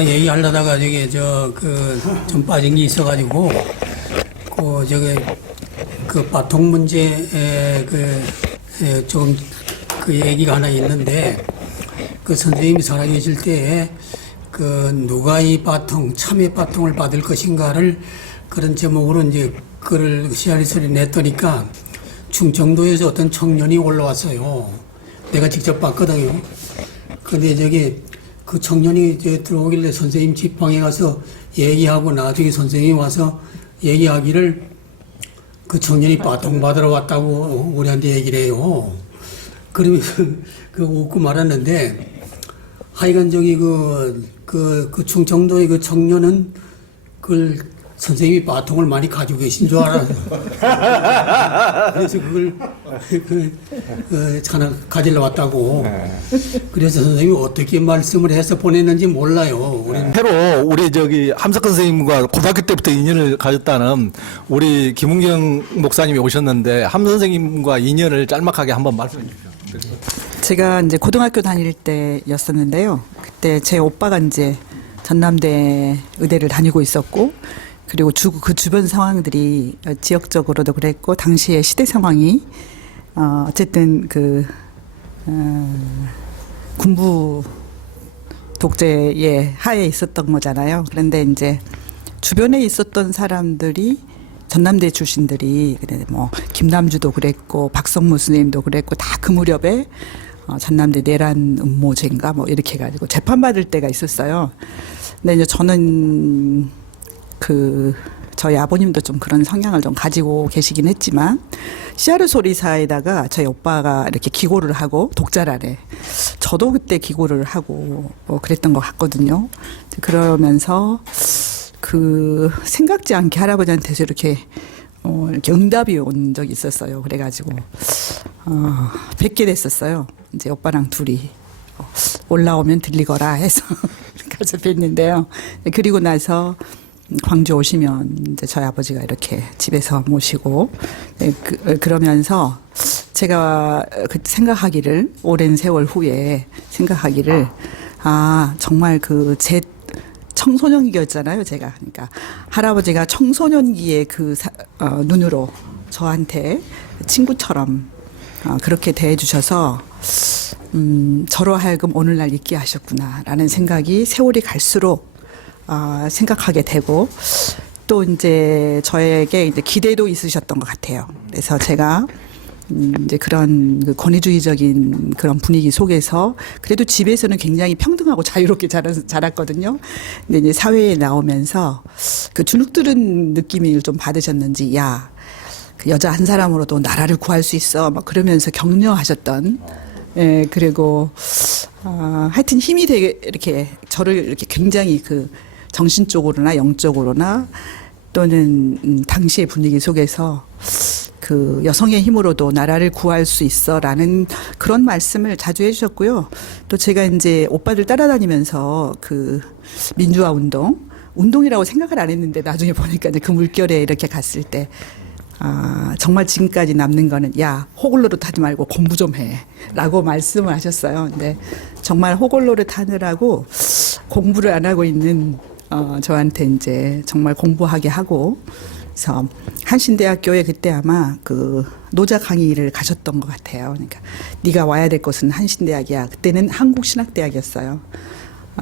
얘기하려다가 저게 좀 빠진 게 있어가지고 그 바통 문제에 좀 얘기가 하나 있는데, 그 선생님이 살아계실 때 누가 이 바통, 참의 바통을 받을 것인가를 그런 제목으로 이제 글을 시아리스를 냈더니까 충청도에서 어떤 청년이 올라왔어요. 내가 직접 봤거든요. 근데 그 청년이 이제 들어오길래 선생님 집방에 가서 얘기하고, 나중에 선생님이 와서 얘기하기를 그 청년이 바통 받으러 왔다고 우리한테 얘기를 해요. 그러면서 웃고 말았는데, 하여간 그 충청도의 그 청년은 그걸 선생님이 바통을 많이 가지고 계신 줄 알았어요. 그래서 그걸 하나 가지러 왔다고. 그래서 선생님이 어떻게 말씀을 해서 보냈는지 몰라요. 새로 우리 함석헌 선생님과 고등학교 때부터 인연을 가졌다는 우리 김은경 목사님이 오셨는데, 함 선생님과 인연을 짤막하게 한번 말씀해 주십시오. 제가 이제 고등학교 다닐 때였었는데요. 그때 제 오빠가 이제 전남대 의대를 다니고 있었고, 그리고 그 주변 상황들이 지역적으로도 그랬고, 당시의 시대 상황이 어쨌든 군부 독재의 하에 있었던 거잖아요. 그런데 이제 주변에 있었던 사람들이 전남대 출신들이, 뭐 김남주도 그랬고 박성무 스님도 그랬고, 다 그 무렵에 전남대 내란 음모죄인가 뭐 이렇게 해가지고 재판받을 때가 있었어요. 근데 이제 저는 저희 아버님도 좀 그런 성향을 좀 가지고 계시긴 했지만, 씨아르 소리사에다가 저희 오빠가 이렇게 기고를 하고, 독자란에 저도 그때 기고를 하고 그랬던 것 같거든요. 그러면서 생각지 않게 할아버지한테서 이렇게 응답이 온 적이 있었어요. 그래가지고 뵙게 됐었어요. 이제 오빠랑 둘이 올라오면 들리거라 해서 가서 뵀는데요. 그리고 나서 광주 오시면 이제 저희 아버지가 이렇게 집에서 모시고, 그러면서 제가 생각하기를, 오랜 세월 후에 생각하기를, 정말 제 청소년기였잖아요, 제가. 그러니까 할아버지가 청소년기의 눈으로 저한테 친구처럼 그렇게 대해 주셔서 저로 하여금 오늘날 있게 하셨구나라는 생각이 세월이 갈수록 생각하게 되고, 또 이제 저에게 이제 기대도 있으셨던 것 같아요. 그래서 제가 이제 그런 권위주의적인 그런 분위기 속에서 그래도 집에서는 굉장히 평등하고 자유롭게 자랐거든요. 근데 이제 사회에 나오면서 주눅들은 느낌을 좀 받으셨는지, 그 여자 한 사람으로도 나라를 구할 수 있어, 막 그러면서 격려하셨던. 예, 그리고 하여튼 힘이 되게 이렇게 저를 이렇게 굉장히 정신적으로나 영적으로나, 또는 당시의 분위기 속에서 여성의 힘으로도 나라를 구할 수 있어라는 그런 말씀을 자주 해주셨고요. 또 제가 이제 오빠들 따라다니면서 민주화 운동이라고 생각을 안 했는데, 나중에 보니까 이제 그 물결에 이렇게 갔을 때, 정말 지금까지 남는 거는, 호글로를 타지 말고 공부 좀 해 라고 말씀을 하셨어요. 근데 정말 호글로를 타느라고 공부를 안 하고 있는 저한테 이제 정말 공부하게 하고, 그래서 한신대학교에 그때 아마 노자 강의를 가셨던 것 같아요. 그러니까 네가 와야 될 곳은 한신대학이야. 그때는 한국신학대학이었어요.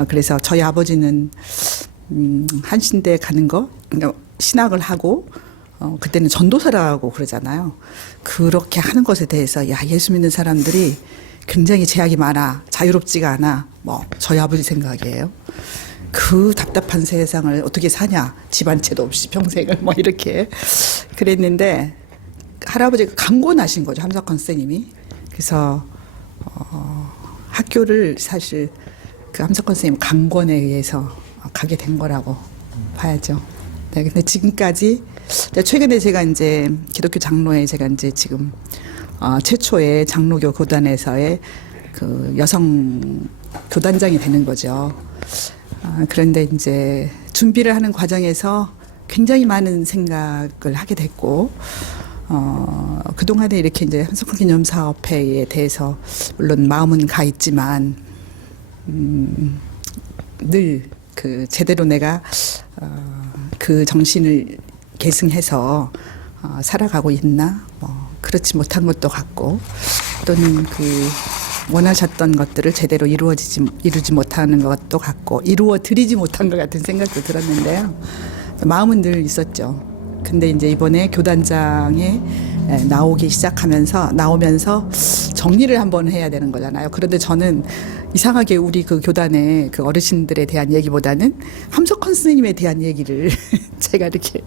그래서 저희 아버지는 한신대 가는 거, 신학을 하고, 그때는 전도사라고 그러잖아요. 그렇게 하는 것에 대해서, 예수 믿는 사람들이 굉장히 제약이 많아, 자유롭지가 않아, 뭐 저희 아버지 생각이에요. 그 답답한 세상을 어떻게 사냐, 집 한 채도 없이 평생을 뭐 이렇게 그랬는데, 할아버지가 강권하신 거죠, 함석헌 선생님이. 그래서 학교를 사실 함석헌 선생님 강권에 의해서 가게 된 거라고 봐야죠. 네, 근데 지금까지, 최근에 제가 이제 기독교 장로회, 제가 이제 지금 최초의 장로교 교단에서의 여성 교단장이 되는 거죠. 그런데 이제 준비를 하는 과정에서 굉장히 많은 생각을 하게 됐고, 그동안에 이렇게 이제 함석헌 기념사업회에 대해서 물론 마음은 가 있지만, 늘 그 제대로 내가 그 정신을 계승해서 살아가고 있나 그렇지 못한 것도 같고 또는 그 원하셨던 것들을 제대로 이루지 못하는 것도 같고 이루어 드리지 못한 것 같은 생각도 들었는데요. 마음은 늘 있었죠. 근데 이제 이번에 교단장에 나오면서 정리를 한번 해야 되는 거잖아요. 그런데 저는 이상하게 우리 그 교단의 그 어르신들에 대한 얘기보다는 함석헌 스님에 대한 얘기를 제가 이렇게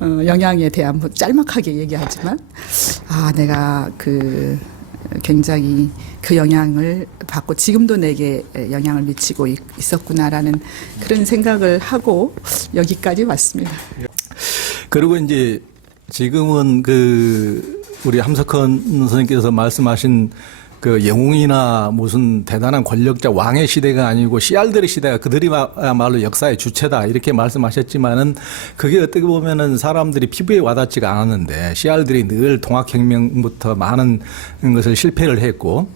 영향에 대한 짤막하게 얘기하지만 내가 그 굉장히 그 영향을 받고 지금도 내게 영향을 미치고 있었구나라는 그런 생각을 하고 여기까지 왔습니다. 그리고 이제 지금은 그 우리 함석헌 선생님께서 말씀하신 그 영웅이나 무슨 대단한 권력자 왕의 시대가 아니고 씨알들의 시대가 그들이야말로 역사의 주체다 이렇게 말씀하셨지만은 그게 어떻게 보면은 사람들이 피부에 와닿지가 않았는데 씨알들이 늘 통합혁명부터 많은 것을 실패를 했고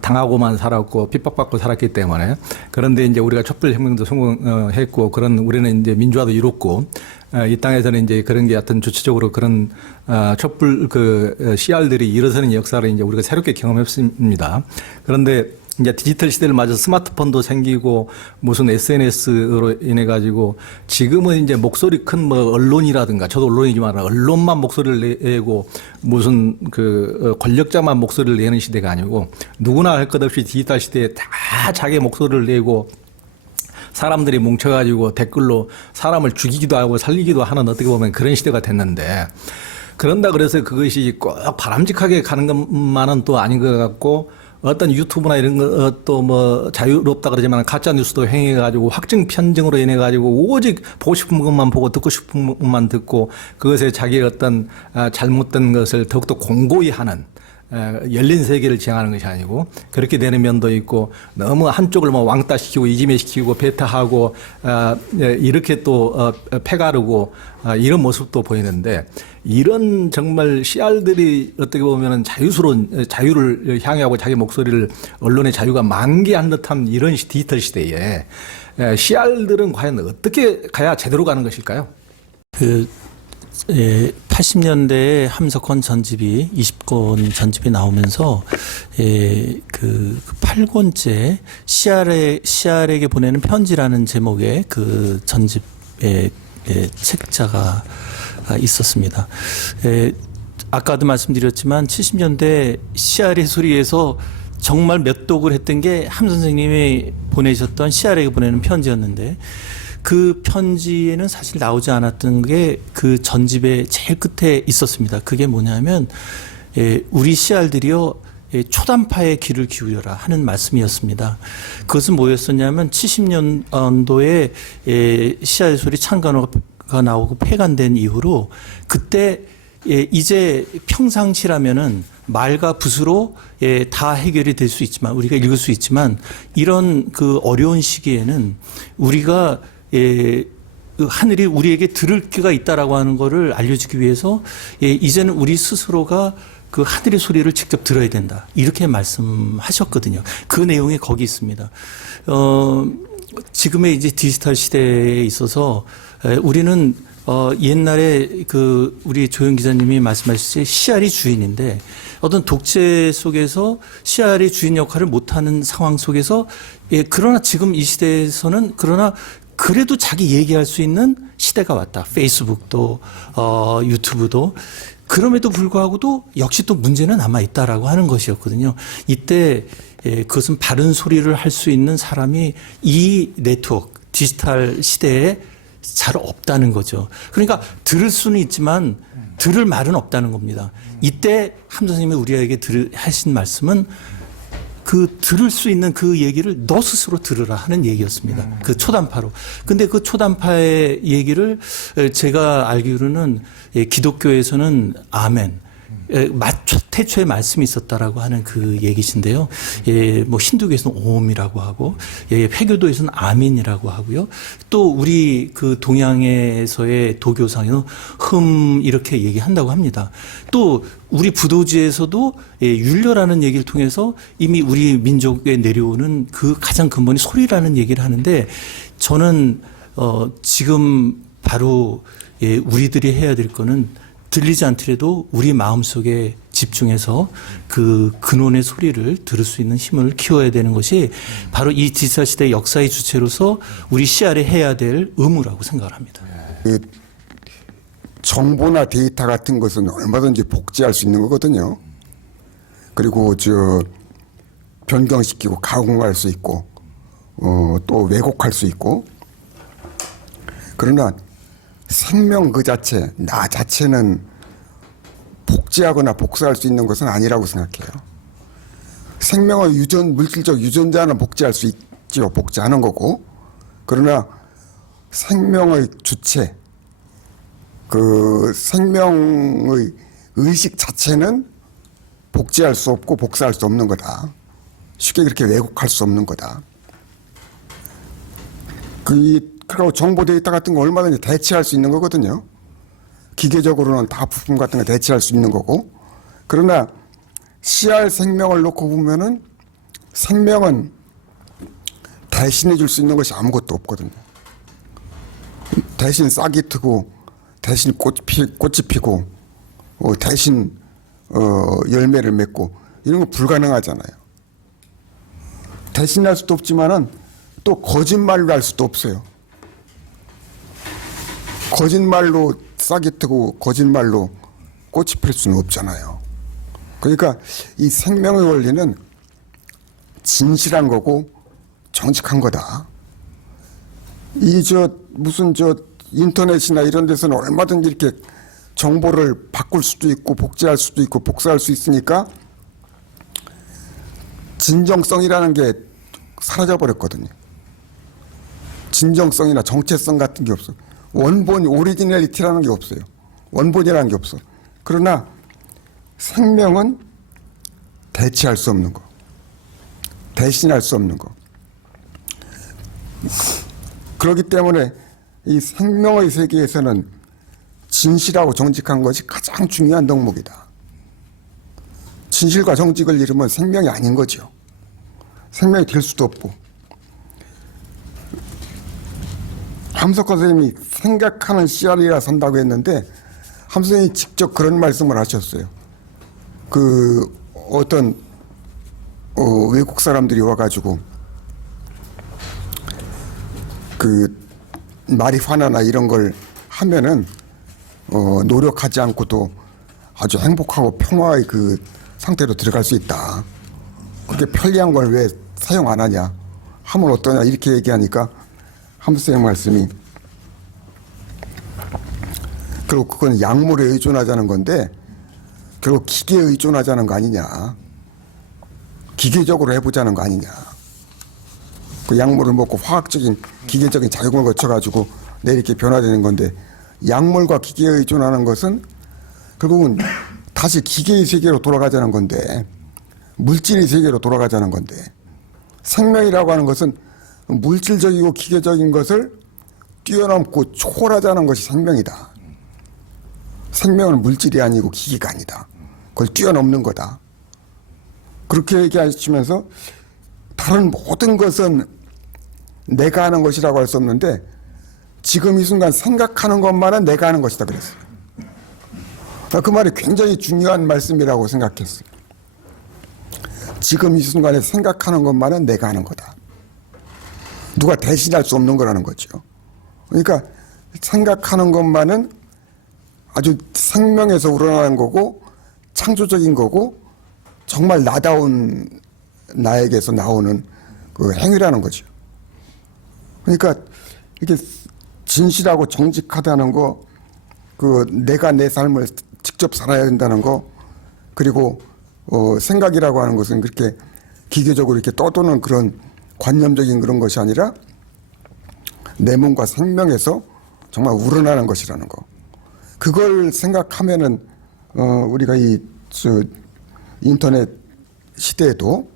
당하고만 살았고 핍박받고 살았기 때문에 그런데 이제 우리가 촛불혁명도 성공했고 그런 우리는 이제 민주화도 이뤘고 이 땅에서는 이제 그런 게 하여튼 주체적으로 그런 촛불 그 씨알들이 일어서는 역사를 이제 우리가 새롭게 경험했습니다. 그런데 이제 디지털 시대를 맞아서 스마트폰도 생기고 무슨 SNS로 인해 가지고 지금은 이제 목소리 큰 뭐 언론이라든가 저도 언론이지만 언론만 목소리를 내고 무슨 그 권력자만 목소리를 내는 시대가 아니고 누구나 할 것 없이 디지털 시대에 다 자기 목소리를 내고 사람들이 뭉쳐가지고 댓글로 사람을 죽이기도 하고 살리기도 하는 어떻게 보면 그런 시대가 됐는데 그런다 그래서 그것이 꼭 바람직하게 가는 것만은 또 아닌 것 같고 어떤 유튜브나 이런 것도 뭐 자유롭다 그러지만 가짜 뉴스도 행해가지고 확증 편증으로 인해가지고 오직 보고 싶은 것만 보고 듣고 싶은 것만 듣고 그것에 자기의 어떤 잘못된 것을 더욱더 공고히 하는 열린 세계를 지향하는 것이 아니고 그렇게 되는 면도 있고 너무 한쪽을 뭐 왕따시키고 이지매시키고 배타하고 이렇게 또 패가르고 이런 모습도 보이는데 이런 정말 씨알들이 어떻게 보면은 자유스러운 자유를 향하고 자기 목소리를 언론의 자유가 만개한 듯한 이런 디지털 시대에 씨알들은 과연 어떻게 가야 제대로 가는 것일까요? 80년대에 함석헌 전집이 20권 전집이 나오면서 그 8권째 CR에게 보내는 편지라는 제목의 그 전집의 책자가 있었습니다. 아까도 말씀드렸지만 70년대 CR의 소리에서 정말 몇 독을 했던 게 함 선생님이 보내셨던 CR에게 보내는 편지였는데 그 편지에는 사실 나오지 않았던 게 그 전집의 제일 끝에 있었습니다. 그게 뭐냐면 우리 씨알들이요 초단파에 귀를 기울여라 하는 말씀이었습니다. 그것은 뭐였었냐면 70년도에 씨알 소리 창간호가 나오고 폐간된 이후로 그때 이제 평상시라면은 말과 붓으로 다 해결이 될 수 있지만 우리가 읽을 수 있지만 이런 그 어려운 시기에는 우리가 하늘이 우리에게 들을 귀가 있다라고 하는 것을 알려주기 위해서 이제는 우리 스스로가 그 하늘의 소리를 직접 들어야 된다. 이렇게 말씀하셨거든요. 그 내용이 거기 있습니다. 지금의 이제 디지털 시대에 있어서 우리는 옛날에 그 우리 조영 기자님이 말씀하셨듯이 CR이 주인인데 어떤 독재 속에서 CR이 주인 역할을 못하는 상황 속에서 그러나 지금 이 시대에서는 그러나 그래도 자기 얘기할 수 있는 시대가 왔다. 페이스북도 유튜브도 그럼에도 불구하고도 역시 또 문제는 남아 있다라고 하는 것이었거든요. 이때 그것은 바른 소리를 할 수 있는 사람이 이 네트워크 디지털 시대에 잘 없다는 거죠. 그러니까 들을 수는 있지만 들을 말은 없다는 겁니다. 이때 함 선생님이 우리에게 하신 말씀은 그 들을 수 있는 그 얘기를 너 스스로 들으라 하는 얘기였습니다. 그 초단파로. 근데 그 초단파의 얘기를 제가 알기로는 기독교에서는 아멘. 태초에 말씀이 있었다라고 하는 그 얘기신데요. 뭐 힌두교에서는 오음이라고 하고, 회교도에서는 아민이라고 하고요. 또 우리 그 동양에서의 도교상에는 이렇게 얘기한다고 합니다. 또 우리 부도지에서도 율려라는 얘기를 통해서 이미 우리 민족에 내려오는 그 가장 근본이 소리라는 얘기를 하는데 저는 지금 바로 예, 우리들이 해야 될 거는 들리지 않더라도 우리 마음속에 집중해서 그 근원의 소리를 들을 수 있는 힘을 키워야 되는 것이 바로 이 디지털 시대의 역사의 주체로서 우리 CR이 해야 될 의무라고 생각을 합니다. 그 정보나 데이터 같은 것은 얼마든지 복제할 수 있는 거거든요. 그리고 변경시키고 가공할 수 있고 또 왜곡할 수 있고. 그러나 생명 그 자체, 나 자체는 복제하거나 복사할 수 있는 것은 아니라고 생각해요. 생명의 물질적 유전자는 복제할 수 있죠. 복제하는 거고. 그러나 생명의 주체, 그 생명의 의식 자체는 복제할 수 없고 복사할 수 없는 거다. 쉽게 그렇게 왜곡할 수 없는 거다. 그리고 정보 데이터 같은 거 얼마든지 대체할 수 있는 거거든요. 기계적으로는 다 부품 같은 거 대체할 수 있는 거고. 그러나 CR 생명을 놓고 보면은 생명은 대신해 줄 수 있는 것이 아무것도 없거든요. 대신 싹이 트고 대신 꽃이 피고 대신 열매를 맺고 이런 거 불가능하잖아요. 대신할 수도 없지만은 또 거짓말로 할 수도 없어요. 거짓말로 싹이 트고 거짓말로 꽃이 필 수는 없잖아요. 그러니까 이 생명의 원리는 진실한 거고 정직한 거다. 무슨 인터넷이나 이런 데서는 얼마든지 이렇게 정보를 바꿀 수도 있고 복제할 수도 있고 복사할 수 있으니까 진정성이라는 게 사라져 버렸거든요. 진정성이나 정체성 같은 게 없어. 원본, 오리지널리티라는 게 없어요. 원본이라는 게 없어. 그러나 생명은 대체할 수 없는 거. 대신할 수 없는 거. 그렇기 때문에 이 생명의 세계에서는 진실하고 정직한 것이 가장 중요한 덕목이다. 진실과 정직을 잃으면 생명이 아닌 거죠. 생명이 될 수도 없고. 함석헌 선생님이 생각하는 CR이라 산다고 했는데 함 선생님이 직접 그런 말씀을 하셨어요. 어떤 외국 사람들이 와가지고 마리화나나 이런 걸 하면은 노력하지 않고도 아주 행복하고 평화의 그 상태로 들어갈 수 있다. 그렇게 편리한 걸 왜 사용 안 하냐? 하면 어떠냐? 이렇게 얘기하니까 함수생 말씀이 결국 그건 약물에 의존하자는 건데 결국 기계에 의존하자는 거 아니냐? 기계적으로 해보자는 거 아니냐? 그 약물을 먹고 화학적인 기계적인 작용을 거쳐가지고 내 이렇게 변화되는 건데 약물과 기계에 의존하는 것은 결국은 다시 기계의 세계로 돌아가자는 건데 물질의 세계로 돌아가자는 건데 생명이라고 하는 것은 물질적이고 기계적인 것을 뛰어넘고 초월하자는 것이 생명이다. 생명은 물질이 아니고 기계가 아니다. 그걸 뛰어넘는 거다. 그렇게 얘기하시면서 다른 모든 것은 내가 하는 것이라고 할 수 없는데 지금 이 순간 생각하는 것만은 내가 하는 것이다 그랬어요. 그 말이 굉장히 중요한 말씀이라고 생각했어요. 지금 이 순간에 생각하는 것만은 내가 하는 거다. 누가 대신할 수 없는 거라는 거죠. 그러니까 생각하는 것만은 아주 생명에서 우러나는 거고 창조적인 거고 정말 나다운 나에게서 나오는 그 행위라는 거죠. 그러니까 이게 진실하고 정직하다는 거, 내가 내 삶을 직접 살아야 된다는 거, 그리고 생각이라고 하는 것은 그렇게 기계적으로 이렇게 떠도는 그런 관념적인 그런 것이 아니라 내 몸과 생명에서 정말 우러나는 것이라는 거. 그걸 생각하면은 우리가 인터넷 시대에도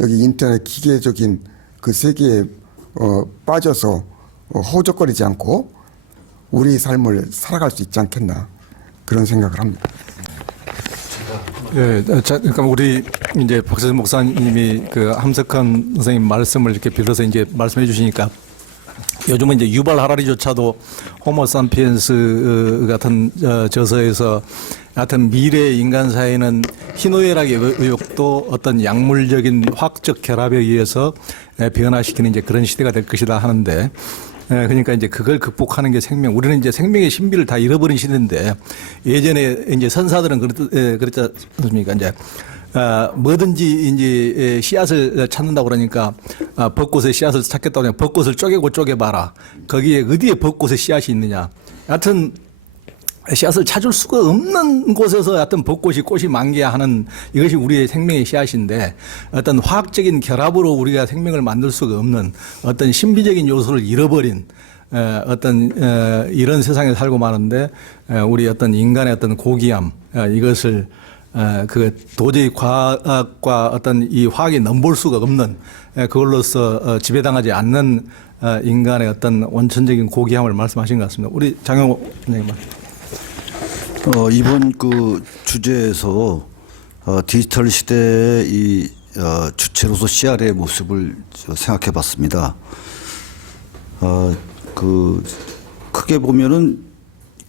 여기 인터넷 기계적인 그 세계에 빠져서 허우적거리지 않고 우리 삶을 살아갈 수 있지 않겠나 그런 생각을 합니다. 예, 그러니까 우리 이제 박세준 목사님이 그 함석헌 선생님 말씀을 이렇게 빌어서 이제 말씀해 주시니까 요즘은 이제 유발 하라리조차도 호모삼피엔스 같은 저서에서 하여튼 미래 인간 사회는 희노애락의 의욕도 어떤 약물적인 화학적 결합에 의해서 변화시키는 이제 그런 시대가 될 것이다 하는데, 그러니까 이제 그걸 극복하는 게 생명. 우리는 이제 생명의 신비를 다 잃어버린 시대인데, 예전에 이제 선사들은 그랬지 않습니까? 이제 뭐든지 이제 씨앗을 찾는다고 그러니까 벚꽃의 씨앗을 찾겠다고 하면 벚꽃을 쪼개봐라. 거기에 어디에 벚꽃의 씨앗이 있느냐. 하여튼 씨앗을 찾을 수가 없는 곳에서 하여튼 꽃이 만개야 하는 이것이 우리의 생명의 씨앗인데, 어떤 화학적인 결합으로 우리가 생명을 만들 수가 없는 어떤 신비적인 요소를 잃어버린 어떤 이런 세상에 살고 마는데, 우리 어떤 인간의 어떤 고귀함, 이것을 그 도저히 과학과 어떤 이 화학이 넘볼 수가 없는, 그걸로서 지배당하지 않는 인간의 어떤 원천적인 고귀함을 말씀하신 것 같습니다. 우리 장영호 선생님. 이번 그 주제에서 디지털 시대의 이 주체로서 CR의 모습을 생각해 봤습니다. 그 크게 보면은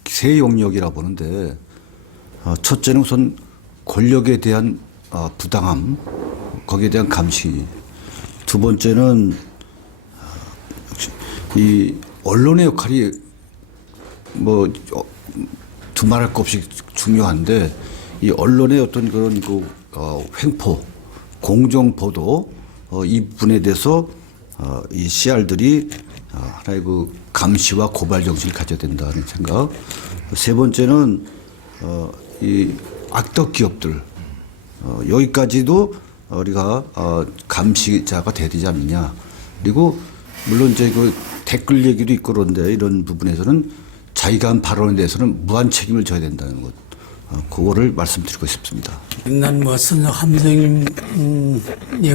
세 영역이라 보는데, 첫째는 우선 권력에 대한 부당함, 거기에 대한 감시. 두 번째는 이 언론의 역할이 뭐 두말할 것 없이 중요한데, 이 언론의 어떤 그런 그 횡포, 공정 보도, 이 부분에 대해서 이 CR들이 하나의 그 감시와 고발 정신을 가져야 된다는 생각. 세 번째는 이 악덕 기업들, 여기까지도 우리가 감시자가 돼야 되지 않느냐. 그리고 물론 이제 그 댓글 얘기도 있고 그런데, 이런 부분에서는 자기가 한 발언에 대해서는 무한 책임을 져야 된다는 것, 그거를 말씀드리고 싶습니다. 난 뭐 함선생님에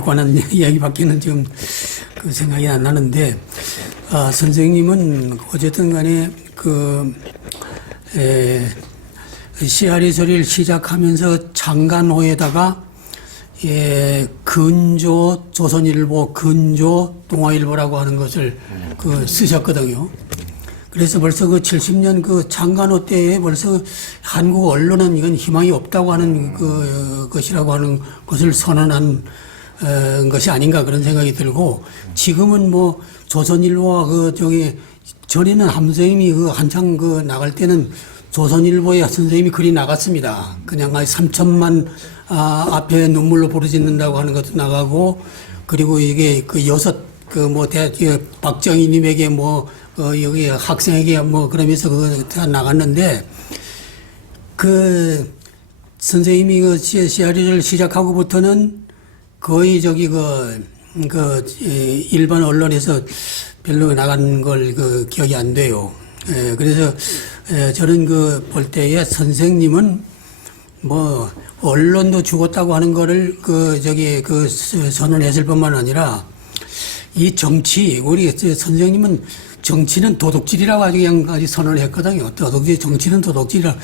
관한 이야기밖에는 지금 그 생각이 안 나는데, 선생님은 어쨌든 간에 CR의 소리를 시작하면서 창간호에다가 근조 조선일보, 근조 동아일보라고 하는 것을 쓰셨거든요. 그래서 벌써 그 70년 그 창간호 때에 벌써 한국 언론은 이건 희망이 없다고 하는 것이라고 하는 것을 선언한 것이 아닌가 그런 생각이 들고, 지금은 뭐 조선일보와 전에는 함선생님이 한창 나갈 때는 조선일보에 선생님이 글이 나갔습니다. 그냥 3천만 앞에 눈물로 부르짖는다고 하는 것도 나가고, 그리고 이게 박정희님에게 여기 학생에게 그러면서 다 나갔는데, 선생님이 CR를 시작하고부터는 거의 일반 언론에서 별로 나간 걸 기억이 안 돼요. 그래서 저는 볼 때에 선생님은 언론도 죽었다고 하는 거를 선언했을 뿐만 아니라, 이 정치, 우리 선생님은 정치는 도둑질이라고 아주 선언을 했거든요. 정치는 도둑질이라.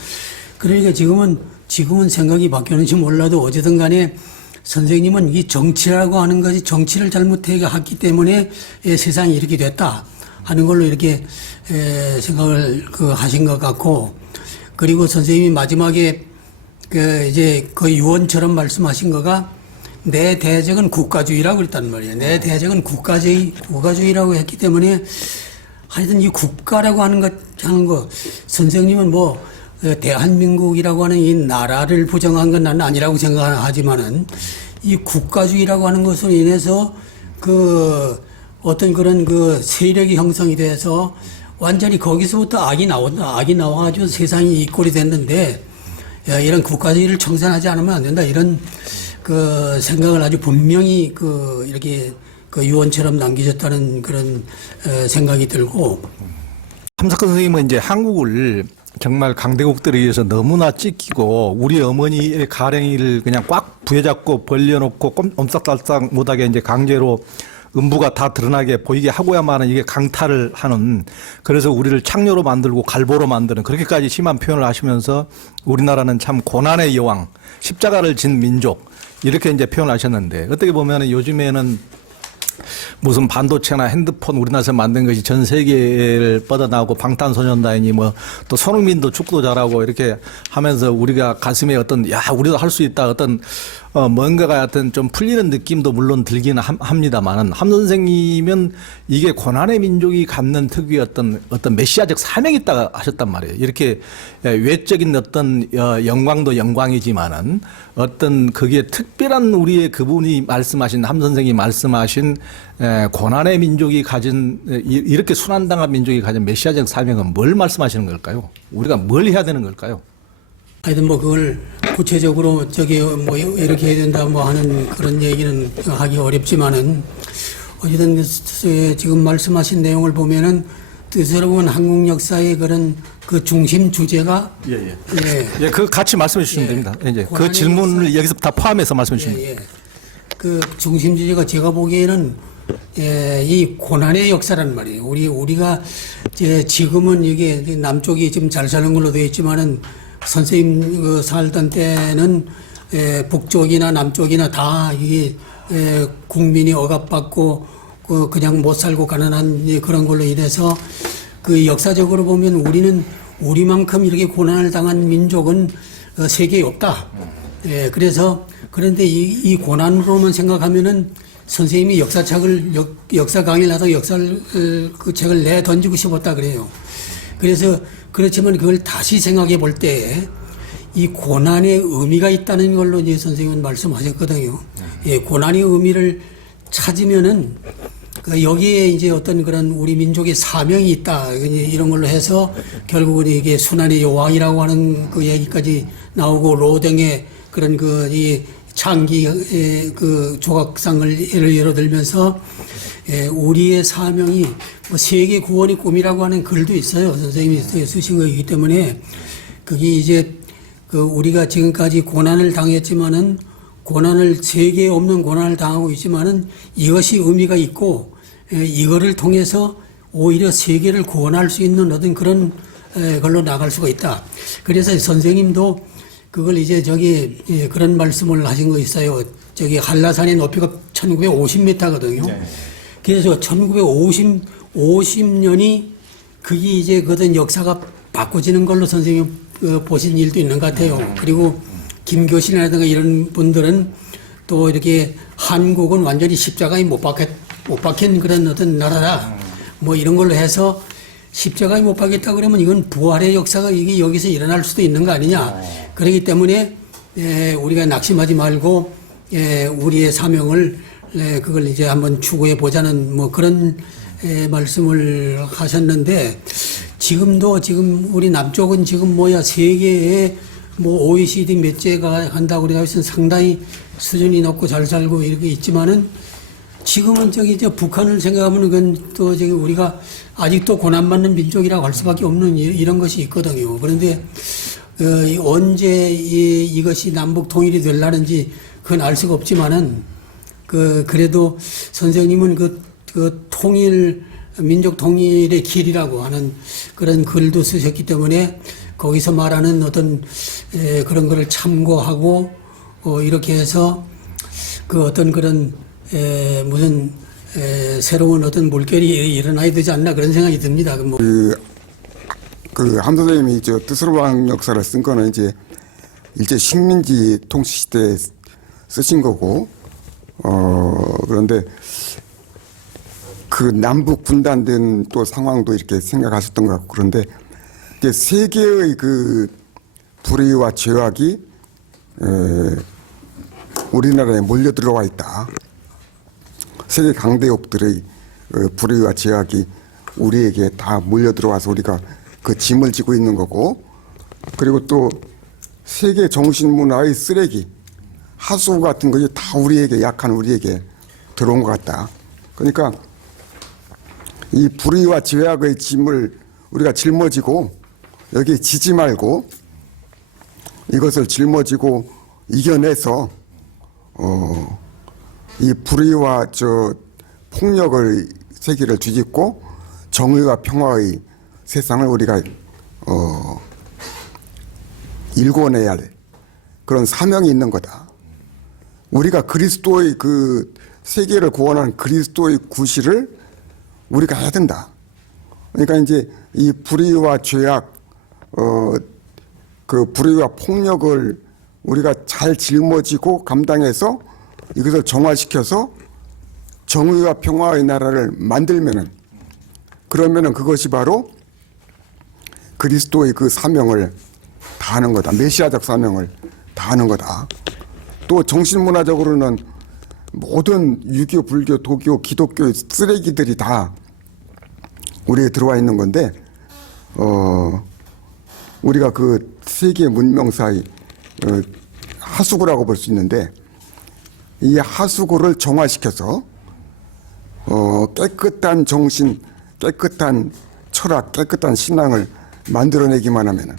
그러니까 지금은 생각이 바뀌었는지 몰라도 어쨌든 간에 선생님은 이 정치라고 하는 것이 정치를 잘못했기 때문에 세상이 이렇게 됐다 하는 걸로 이렇게 생각을 하신 것 같고, 그리고 선생님이 마지막에 이제 유언처럼 말씀하신 거가 내 대적은 국가주의라고 그랬단 말이에요. 내 대적은 국가주의라고 했기 때문에 하여튼 이 국가라고 하는 거 선생님은 대한민국이라고 하는 이 나라를 부정한 건 나는 아니라고 생각하지만은, 이 국가주의라고 하는 것으로 인해서 어떤 그런 세력이 형성이 돼서 완전히 거기서부터 악이 나와가지고 세상이 이 꼴이 됐는데, 이런 국가주의를 청산하지 않으면 안 된다, 이런 생각을 아주 분명히 이렇게 유언처럼 남기셨다는 그런 생각이 들고. 함석헌 선생님은 이제 한국을 정말 강대국들에 의해서 너무나 찢기고, 우리 어머니의 가랭이를 그냥 꽉 부여잡고 벌려놓고 옴싹달싹 못하게 이제 강제로 음부가 다 드러나게 보이게 하고야만은 이게 강탈을 하는, 그래서 우리를 창녀로 만들고 갈보로 만드는, 그렇게까지 심한 표현을 하시면서 우리나라는 참 고난의 여왕, 십자가를 진 민족, 이렇게 이제 표현을 하셨는데, 어떻게 보면 요즘에는 무슨 반도체나 핸드폰 우리나라에서 만든 것이 전 세계를 뻗어나오고 방탄소년단이니 뭐 또 손흥민도 축구도 잘하고 이렇게 하면서 우리가 가슴에 어떤 야 우리도 할 수 있다 어떤 뭔가가 하여튼 좀 풀리는 느낌도 물론 들기는 합니다만은 함 선생님은 이게 고난의 민족이 갖는 특유의 어떤 메시아적 사명이 있다 하셨단 말이에요. 이렇게 외적인 어떤 영광도 영광이지만은 어떤 거기에 특별한 우리의 그분이 말씀하신 함 선생이 말씀하신 고난의 민족이 가진 이렇게 순환당한 민족이 가진 메시아적 사명은 뭘 말씀하시는 걸까요? 우리가 뭘 해야 되는 걸까요? 하여튼 뭐 그걸 구체적으로 저기 뭐 이렇게 해야 된다 뭐 하는 그런 얘기는 하기 어렵지만은 어쨌든 지금 말씀하신 내용을 보면은 뜻스러운 한국 역사의 그런 그 중심 주제가 예, 그 같이 말씀해 주시면 됩니다. 이제 그 질문을 여기서 다 포함해서 말씀해 주시면 됩니다. 그 중심 주제가 제가 보기에는 이 고난의 역사란 말이에요. 우리가 지금은 이게 남쪽이 지금 잘 사는 걸로 되어 있지만은 선생님 살던 때는 북쪽이나 남쪽이나 다 이게 국민이 억압받고 그냥 못 살고 가난한 그런 걸로 인해서 그 역사적으로 보면 우리는 우리만큼 이렇게 고난을 당한 민족은 세계에 없다. 그래서 그런데 이 고난으로만 생각하면은 선생님이 역사 강의를 하다가 그 책을 내 던지고 싶었다 그래요. 그래서 그렇지만 그걸 다시 생각해 볼 때 이 고난의 의미가 있다는 걸로 이제 선생님은 말씀하셨거든요. 예, 고난의 의미를 찾으면은 여기에 이제 어떤 그런 우리 민족의 사명이 있다 이런 걸로 해서 결국은 이게 순환의 여왕이라고 하는 그 얘기까지 나오고 로댕의 그런 이 창기 그 조각상을 예로 들면서 우리의 사명이 뭐 세계 구원의 꿈이라고 하는 글도 있어요. 선생님이 쓰신 거이기 때문에 그게 이제 그 우리가 지금까지 고난을 당했지만은 세계에 없는 고난을 당하고 있지만은 이것이 의미가 있고 이거를 통해서 오히려 세계를 구원할 수 있는 어떤 그런 걸로 나갈 수가 있다. 그래서 선생님도 그걸 이제 그런 말씀을 하신 거 있어요. 한라산의 높이가 1950m거든요. 그래서 1950년이 그게 이제 그런 역사가 바꿔지는 걸로 선생님 보신 일도 있는 것 같아요. 그리고 김교신이라든가 이런 분들은 또 이렇게 한국은 완전히 십자가에 못 박힌 그런 어떤 나라다. 뭐 이런 걸로 해서 십자가에 못 박혔다 그러면 이건 부활의 역사가 이게 여기서 일어날 수도 있는 거 아니냐. 그렇기 때문에 우리가 낙심하지 말고 우리의 사명을 그걸 이제 한번 추구해 보자는 뭐 그런 말씀을 하셨는데 지금 우리 남쪽은 지금 세계에 뭐 OECD 몇째가 한다고 그래서 상당히 수준이 높고 잘 살고 이렇게 있지만은 지금은 북한을 생각하면 그건 또 우리가 아직도 고난받는 민족이라고 할 수밖에 없는 이런 것이 있거든요. 그런데 언제 이것이 남북 통일이 되려는지 그건 알 수가 없지만은 그래도 선생님은 그 민족 통일의 길이라고 하는 그런 글도 쓰셨기 때문에 거기서 말하는 어떤 그런 거를 참고하고 이렇게 해서 그 어떤 그런 무슨 새로운 어떤 물결이 일어나야 되지 않나 그런 생각이 듭니다. 함 선생님이 뜻스러운 역사를 쓴 거는 이제 일제 식민지 통치 시대에 쓰신 거고, 그런데 그 남북 분단된 또 상황도 이렇게 생각하셨던 것 같고, 그런데 이제 세계의 그 불의와 죄악이 우리나라에 몰려 들어와 있다. 세계 강대국들의 불의와 죄악이 우리에게 다 몰려 들어와서 우리가 그 짐을 지고 있는 거고, 그리고 또 세계 정신문화의 쓰레기, 하수 같은 것이 다 우리에게, 약한 우리에게 들어온 것 같다. 그러니까 이 불의와 죄악의 짐을 우리가 짊어지고 여기에 지지 말고 이것을 짊어지고 이겨내서 이 불의와 폭력의 세계를 뒤집고 정의와 평화의 세상을 우리가 일궈내야 할 그런 사명이 있는 거다. 우리가 그리스도의 그 세계를 구원한 그리스도의 구실을 우리가 해야 된다. 그러니까 이제 이 불의와 죄악, 그 불의와 폭력을 우리가 잘 짊어지고 감당해서 이것을 정화시켜서 정의와 평화의 나라를 만들면은, 그러면은 그것이 바로 그리스도의 그 사명을 다하는 거다. 메시아적 사명을 다하는 거다. 또 정신문화적으로는 모든 유교, 불교, 도교, 기독교 쓰레기들이 다 우리에 들어와 있는 건데, 우리가 그 세계 문명사의 하수구라고 볼 수 있는데, 이 하수구를 정화시켜서 깨끗한 정신, 깨끗한 철학, 깨끗한 신앙을 만들어내기만 하면은,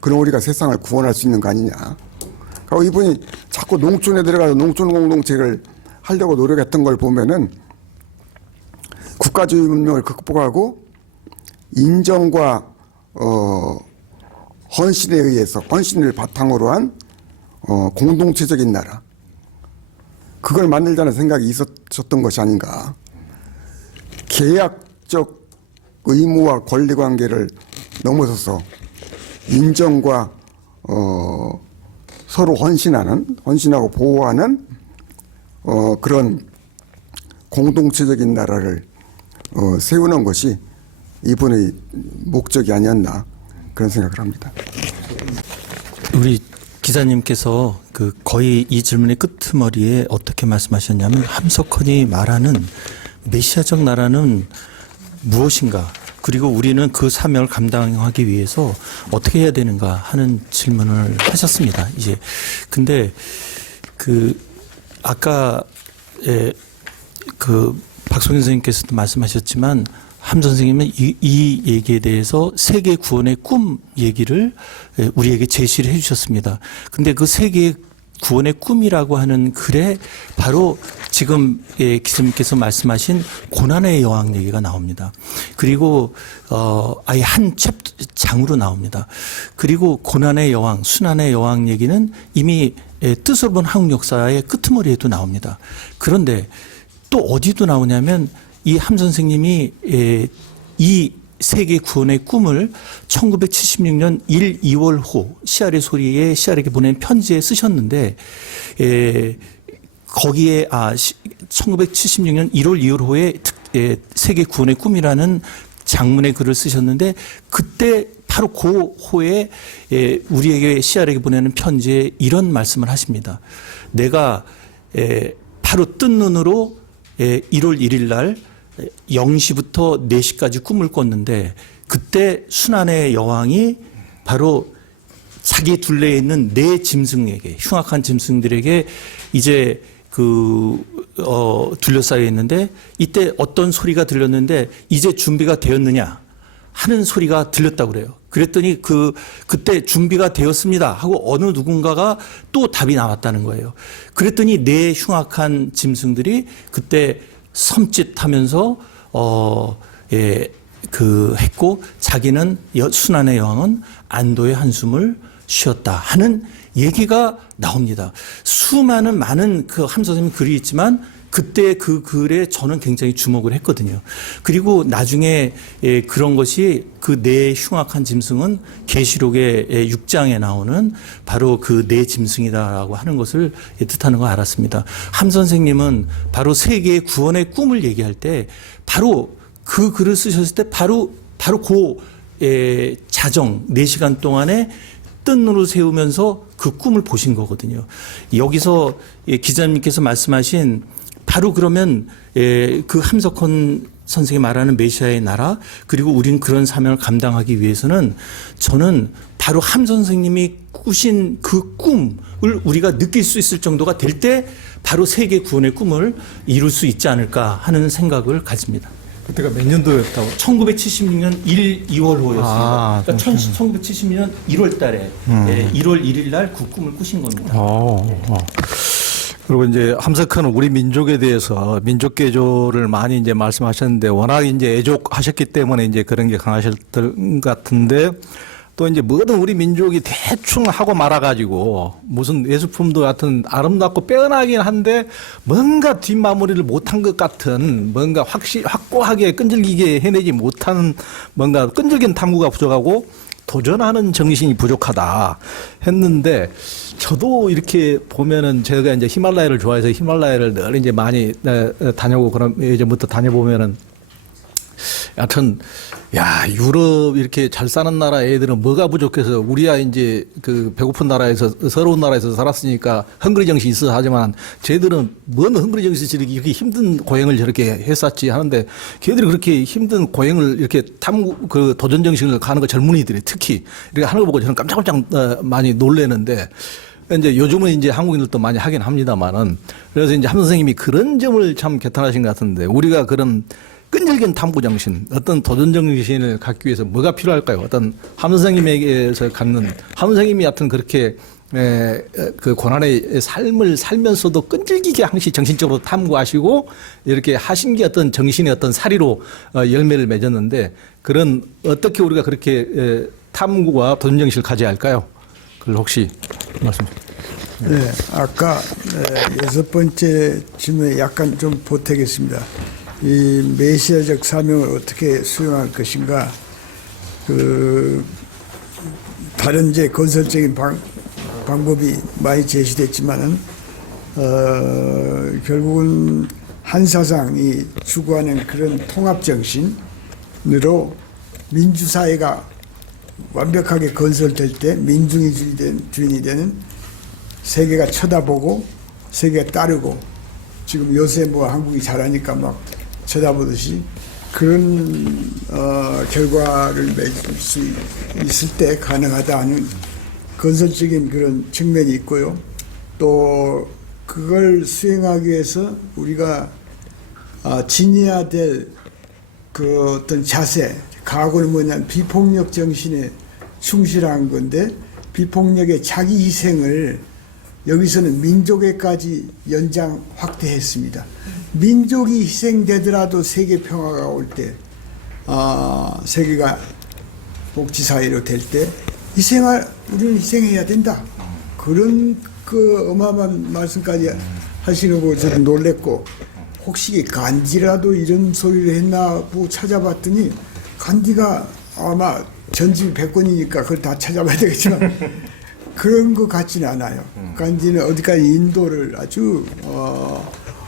그럼 우리가 세상을 구원할 수 있는 거 아니냐. 그리고 이분이 자꾸 농촌에 들어가서 농촌 공동체를 하려고 노력했던 걸 보면은 국가주의 문명을 극복하고 인정과 헌신에 의해서, 헌신을 바탕으로 한 공동체적인 나라, 그걸 만들자는 생각이 있었던 것이 아닌가. 계약적 의무와 권리관계를 넘어서서 인정과 서로 헌신하고 보호하는 그런 공동체적인 나라를 세우는 것이 이분의 목적이 아니었나, 그런 생각을 합니다. 우리 기자님께서 그 거의 이 질문의 끄트머리에 어떻게 말씀하셨냐면, 함석헌이 말하는 메시아적 나라는 무엇인가, 그리고 우리는 그 사명을 감당하기 위해서 어떻게 해야 되는가 하는 질문을 하셨습니다. 이제 근데 그 아까 그 박성현 선생님께서도 말씀하셨지만, 함 선생님은 이 얘기에 대해서 세계 구원의 꿈 얘기를 우리에게 제시를 해 주셨습니다. 근데 그 세계 구원의 꿈이라고 하는 글에 바로 지금 기자님께서 말씀하신 고난의 여왕 얘기가 나옵니다. 그리고 아예 한 장으로 나옵니다. 그리고 고난의 여왕, 순환의 여왕 얘기는 이미 뜻으로 본 한국 역사의 끄트머리에도 나옵니다. 그런데 또 어디도 나오냐면, 이 함 선생님이 이 세계 구원의 꿈을 1976년 1, 2월호 시알의 소리에 시알에게 보낸 편지에 쓰셨는데, 거기에 1976년 1월 2월호에 세계 구원의 꿈이라는 장문의 글을 쓰셨는데, 그때 바로 그 호에 우리에게 시알에게 보내는 편지에 이런 말씀을 하십니다. 내가 바로 뜬 눈으로 1월 1일 날 0시부터 4시까지 꿈을 꿨는데, 그때 순환의 여왕이 바로 자기 둘레에 있는 네 짐승에게, 흉악한 짐승들에게 이제 둘러싸여 있는데, 이때 어떤 소리가 들렸는데, 이제 준비가 되었느냐 하는 소리가 들렸다고 그래요. 그랬더니 그때 준비가 되었습니다 하고 어느 누군가가 또 답이 나왔다는 거예요. 그랬더니 네 흉악한 짐승들이 그때 섬짓하면서 했고, 자기는 순환의 여왕은 안도의 한숨을 쉬었다 하는 얘기가 나옵니다. 많은 그 함 선생님 글이 있지만, 그때 그 글에 저는 굉장히 주목을 했거든요. 그리고 나중에 그런 것이 그 네 흉악한 짐승은 계시록의 6장에 나오는 바로 그 네 짐승이다라고 하는 것을 뜻하는 걸 알았습니다. 함 선생님은 바로 세계의 구원의 꿈을 얘기할 때 바로 그 글을 쓰셨을 때 바로 그 자정 4시간 동안에 뜬 눈으로 세우면서 그 꿈을 보신 거거든요. 여기서 기자님께서 말씀하신 바로 그러면 그 함석헌 선생이 말하는 메시아의 나라, 그리고 우린 그런 사명을 감당하기 위해서는, 저는 바로 함 선생님이 꾸신 그 꿈을 우리가 느낄 수 있을 정도가 될 때 바로 세계 구원의 꿈을 이룰 수 있지 않을까 하는 생각을 가집니다. 그때가 몇 년도였다고? 1976년 1, 2월호였습니다. 그러니까 1976년 1월 달에 1월 1일 날 그 꿈을 꾸신 겁니다. 그리고 이제 함석헌은 우리 민족에 대해서 민족 개조를 많이 이제 말씀하셨는데, 워낙 이제 애족하셨기 때문에 이제 그런 게 강하셨던 것 같은데, 또 이제 뭐든 우리 민족이 대충 하고 말아가지고 무슨 예술품도 하여튼 아름답고 빼어나긴 한데 뭔가 뒷마무리를 못한 것 같은 뭔가 확고하게 끈질기게 해내지 못한 뭔가 끈질긴 탐구가 부족하고 도전하는 정신이 부족하다 했는데 저도 이렇게 보면은 제가 이제 히말라야를 좋아해서 히말라야를 늘 이제 많이 다녀오고 그럼 예전부터 다녀보면은 여하튼 야 유럽 이렇게 잘 사는 나라 애들은 뭐가 부족해서 우리야 이제 그 배고픈 나라에서 서러운 나라에서 살았으니까 헝그리 정신이 있어 하지만 쟤들은 뭔 헝그리 정신이 이렇게 힘든 고행을 저렇게 했었지 하는데 걔들이 그렇게 힘든 고행을 이렇게 그 도전 정신을 가는 거 젊은이들이 특히 이렇게 하는 거 보고 저는 깜짝깜짝 많이 놀래는데 이제 요즘은 이제 한국인들도 많이 하긴 합니다만은 그래서 이제 함 선생님이 그런 점을 참 개탄하신 것 같은데 우리가 그런 끈질긴 탐구 정신, 어떤 도전 정신을 갖기 위해서 뭐가 필요할까요? 어떤 함 선생님에게서 갖는 함 선생님이 하여튼 그렇게 그 고난의 삶을 살면서도 끈질기게 항시 정신적으로 탐구하시고 이렇게 하신 게 어떤 정신의 어떤 사리로 열매를 맺었는데 그런 어떻게 우리가 그렇게 탐구와 도전 정신을 가져야 할까요? 그걸 혹시 말씀. 네, 아까 여섯 번째 질문에 약간 좀 보태겠습니다. 이 메시아적 사명을 어떻게 수행할 것인가, 그 다른 이제 건설적인 방법이 많이 제시됐지만은 결국은 한 사상이 추구하는 그런 통합 정신으로 민주사회가 완벽하게 건설될 때 민중이 주인이 되는 세계가 쳐다보고 세계가 따르고 지금 요새 뭐 한국이 잘하니까 막 쳐다보듯이 그런 결과를 맺을 수 있을 때 가능하다 하는 건설적인 그런 측면이 있고요. 또 그걸 수행하기 위해서 우리가 지녀야 될 그 어떤 자세, 각오는 뭐냐면 비폭력 정신에 충실한 건데 비폭력의 자기 희생을 여기서는 민족에까지 연장 확대했습니다. 민족이 희생되더라도 세계 평화가 올 때, 세계가 복지사회로 될 때 우리는 희생해야 된다. 그런 그 어마어마한 말씀까지 하시는 거 저도 놀랬고, 혹시 간디라도 이런 소리를 했나 보고 찾아봤더니 간디가 아마 전집이 100권이니까 그걸 다 찾아봐야 되겠지만 그런 것 같지는 않아요. 간디는 어디까지 인도를 아주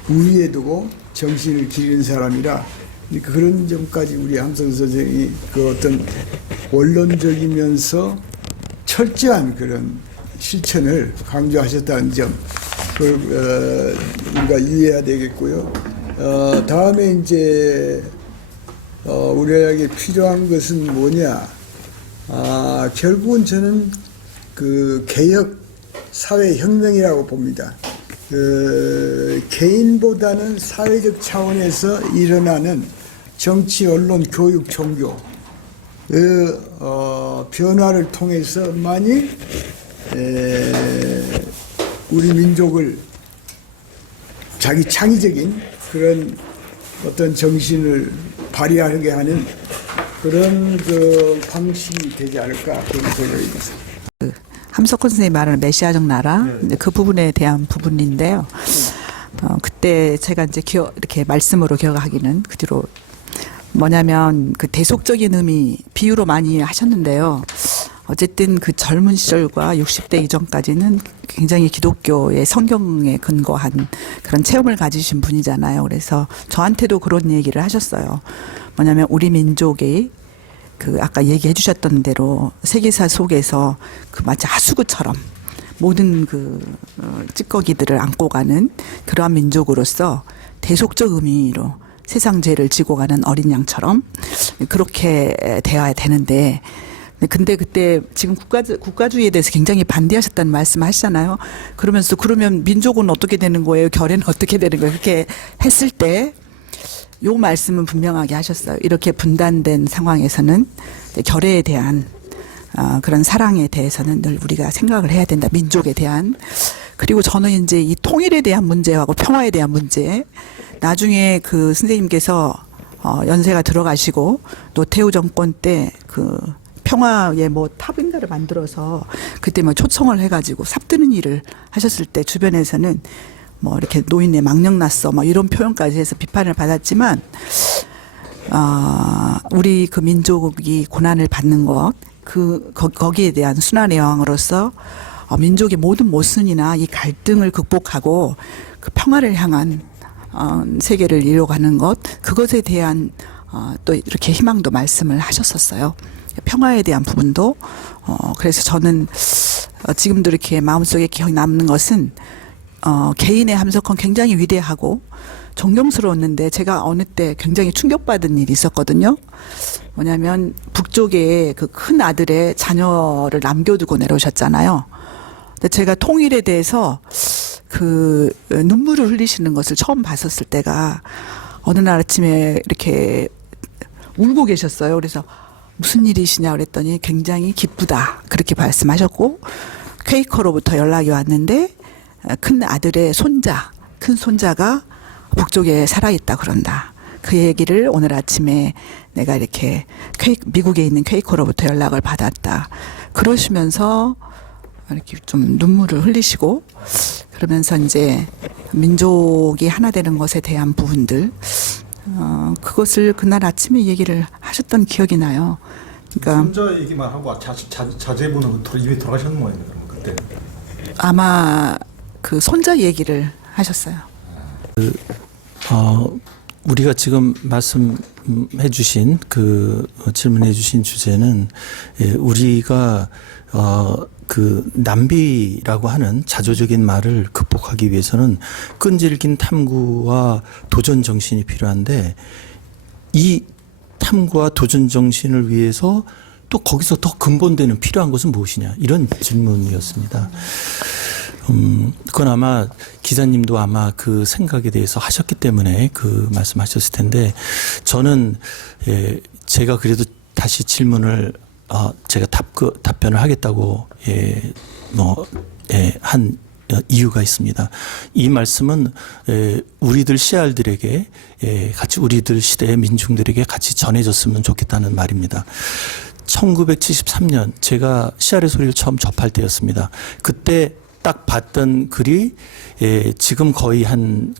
우위에 두고 정신을 기르는 사람이라 그런 점까지 우리 함성 선생이 그 어떤 원론적이면서 철저한 그런 실천을 강조하셨다는 점 그걸 우리가 이해해야 되겠고요. 다음에 이제 우리에게 필요한 것은 뭐냐? 결국은 저는 그 개혁 사회 혁명이라고 봅니다. 그 개인보다는 사회적 차원에서 일어나는 정치, 언론, 교육, 종교 그 변화를 통해서만이 우리 민족을 자기 창의적인 그런 어떤 정신을 발휘하게 하는 그런 그 방식이 되지 않을까 그런 생각이 있습니다. 함석헌 선생님이 말하는 메시아적 나라 그 부분에 대한 부분인데요. 그때 제가 이제 이렇게 말씀으로 기억하기는 그 뒤로 뭐냐면 그 대속적인 의미 비유로 많이 하셨는데요. 어쨌든 그 젊은 시절과 60대 이전까지는 굉장히 기독교의 성경에 근거한 그런 체험을 가지신 분이잖아요. 그래서 저한테도 그런 얘기를 하셨어요. 뭐냐면 우리 민족의 그 아까 얘기해 주셨던 대로 세계사 속에서 그 마치 하수구처럼 모든 그 찌꺼기들을 안고 가는 그러한 민족으로서 대속적 의미로 세상 죄를 지고 가는 어린 양처럼 그렇게 되어야 되는데 근데 그때 지금 국가주의에 대해서 굉장히 반대하셨다는 말씀 하시잖아요. 그러면서 그러면 민족은 어떻게 되는 거예요? 결의는 어떻게 되는 거예요? 그렇게 했을 때 요 말씀은 분명하게 하셨어요. 이렇게 분단된 상황에서는 결의에 대한 그런 사랑에 대해서는 늘 우리가 생각을 해야 된다. 민족에 대한. 그리고 저는 이제 이 통일에 대한 문제하고 평화에 대한 문제 나중에 그 선생님께서 연세가 들어가시고 노태우 정권 때 그 평화의 뭐 탑인가를 만들어서 그때 뭐 초청을 해가지고 삽드는 일을 하셨을 때 주변에서는 뭐 이렇게 노인네 망령 났어 뭐 이런 표현까지 해서 비판을 받았지만 우리 그 민족이 고난을 받는 것 거기에 대한 순환의 여왕으로서 민족의 모든 모순이나 이 갈등을 극복하고 그 평화를 향한 세계를 이뤄가는 것 그것에 대한 또 이렇게 희망도 말씀을 하셨었어요. 평화에 대한 부분도 그래서 저는 지금도 이렇게 마음속에 기억이 남는 것은 개인의 함석헌 굉장히 위대하고 존경스러웠는데 제가 어느 때 굉장히 충격받은 일이 있었거든요. 뭐냐면 북쪽에 그 큰 아들의 자녀를 남겨두고 내려오셨잖아요. 근데 제가 통일에 대해서 그 눈물을 흘리시는 것을 처음 봤었을 때가 어느 날 아침에 이렇게 울고 계셨어요. 그래서 무슨 일이시냐 그랬더니 굉장히 기쁘다 그렇게 말씀하셨고 퀘이커로부터 연락이 왔는데 큰 아들의 큰 손자가 북쪽에 살아있다 그런다. 그 얘기를 오늘 아침에 내가 이렇게 미국에 있는 퀘이커로부터 연락을 받았다. 그러시면서 이렇게 좀 눈물을 흘리시고 그러면서 이제 민족이 하나 되는 것에 대한 부분들 그것을 그날 아침에 얘기를 하셨던 기억이 나요. 그러니까 혼자 얘기만 하고 자제분은 입에 돌아가셨는 모양이에요. 그때 아마 그 손자 얘기를 하셨어요. 우리가 지금 말씀해 주신 질문해 주신 주제는 우리가 그 남비라고 하는 자조적인 말을 극복하기 위해서는 끈질긴 탐구와 도전 정신이 필요한데 이 탐구와 도전 정신을 위해서 또 거기서 더 근본되는 필요한 것은 무엇이냐 이런 질문이었습니다. 그건 아마 기자님도 아마 그 생각에 대해서 하셨기 때문에 그 말씀하셨을 텐데 저는 제가 그래도 다시 질문을 제가 답변을 하겠다고 한 이유가 있습니다. 이 말씀은 우리들 씨알들에게 같이 우리들 시대의 민중들에게 같이 전해졌으면 좋겠다는 말입니다. 1973년 제가 씨알의 소리를 처음 접할 때였습니다. 그때 딱 봤던 글이 지금 거의 한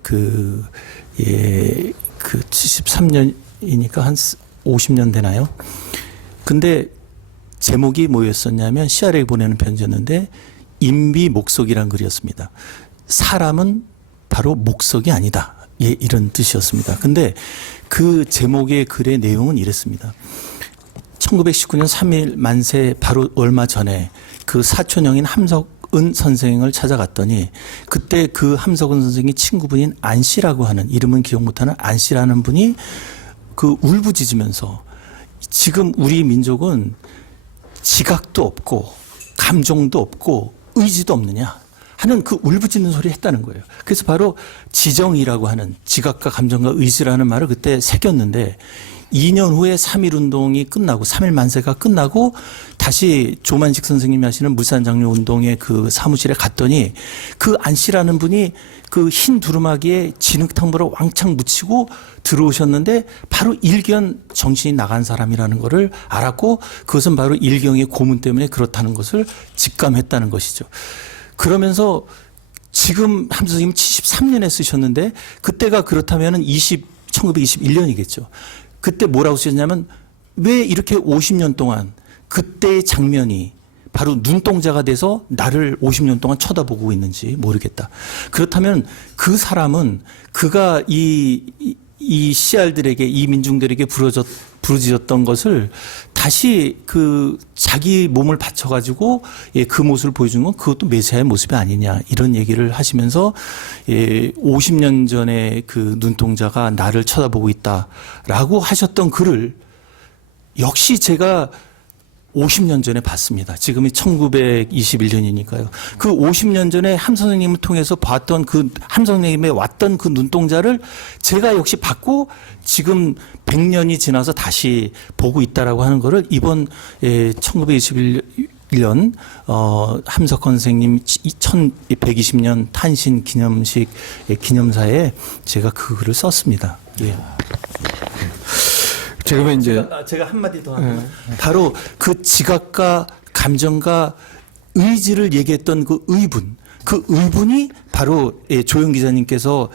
73년이니까 한 50년 되나요? 근데 제목이 뭐였었냐면 씨알에게 보내는 편지였는데 인비 목석이란 글이었습니다. 사람은 바로 목석이 아니다. 이런 뜻이었습니다. 근데 그 제목의 글의 내용은 이랬습니다. 1919년 3일 만세 바로 얼마 전에 그 사촌형인 함석은 선생을 찾아갔더니 그때 그 함석은 선생이 친구분인 안 씨라고 하는 이름은 기억 못하는 안 씨라는 분이 그 울부짖으면서 지금 우리 민족은 지각도 없고 감정도 없고 의지도 없느냐 하는 그 울부짖는 소리를 했다는 거예요. 그래서 바로 지정이라고 하는 지각과 감정과 의지라는 말을 그때 새겼는데 2년 후에 3.1운동이 끝나고 3.1 만세가 끝나고 다시 조만식 선생님이 하시는 물산장려운동의 그 사무실에 갔더니 그 안 씨라는 분이 그 흰 두루마기에 진흙탕물을 왕창 묻히고 들어오셨는데 바로 일견 정신이 나간 사람이라는 것을 알았고 그것은 바로 일경의 고문 때문에 그렇다는 것을 직감했다는 것이죠. 그러면서 지금 함 선생님 73년에 쓰셨는데 그때가 그렇다면 1921년이겠죠. 그때 뭐라고 쓰셨냐면 왜 이렇게 50년 동안 그때의 장면이 바로 눈동자가 돼서 나를 50년 동안 쳐다보고 있는지 모르겠다. 그렇다면 그 사람은 그가 이 씨알들에게 이 민중들에게 부르짖었던 것을 다시 그 자기 몸을 바쳐가지고 그 모습을 보여준 건 그것도 메시아의 모습이 아니냐 이런 얘기를 하시면서 50년 전에 그 눈동자가 나를 쳐다보고 있다라고 하셨던 글을 역시 제가 50년 전에 봤습니다. 지금이 1921년이니까요. 그 50년 전에 함 선생님을 통해서 봤던 그 함 선생님의 왔던 그 눈동자를 제가 역시 봤고 지금 100년이 지나서 다시 보고 있다라고 하는 거를 이번 1921년 함석헌 선생님 1120년 탄신 기념식 기념사에 제가 그 글을 썼습니다. 예. 지금은 이제 제가 한마디 더 하면 바로 그 지각과 감정과 의지를 얘기했던 그 의분이 바로 조영 기자님께서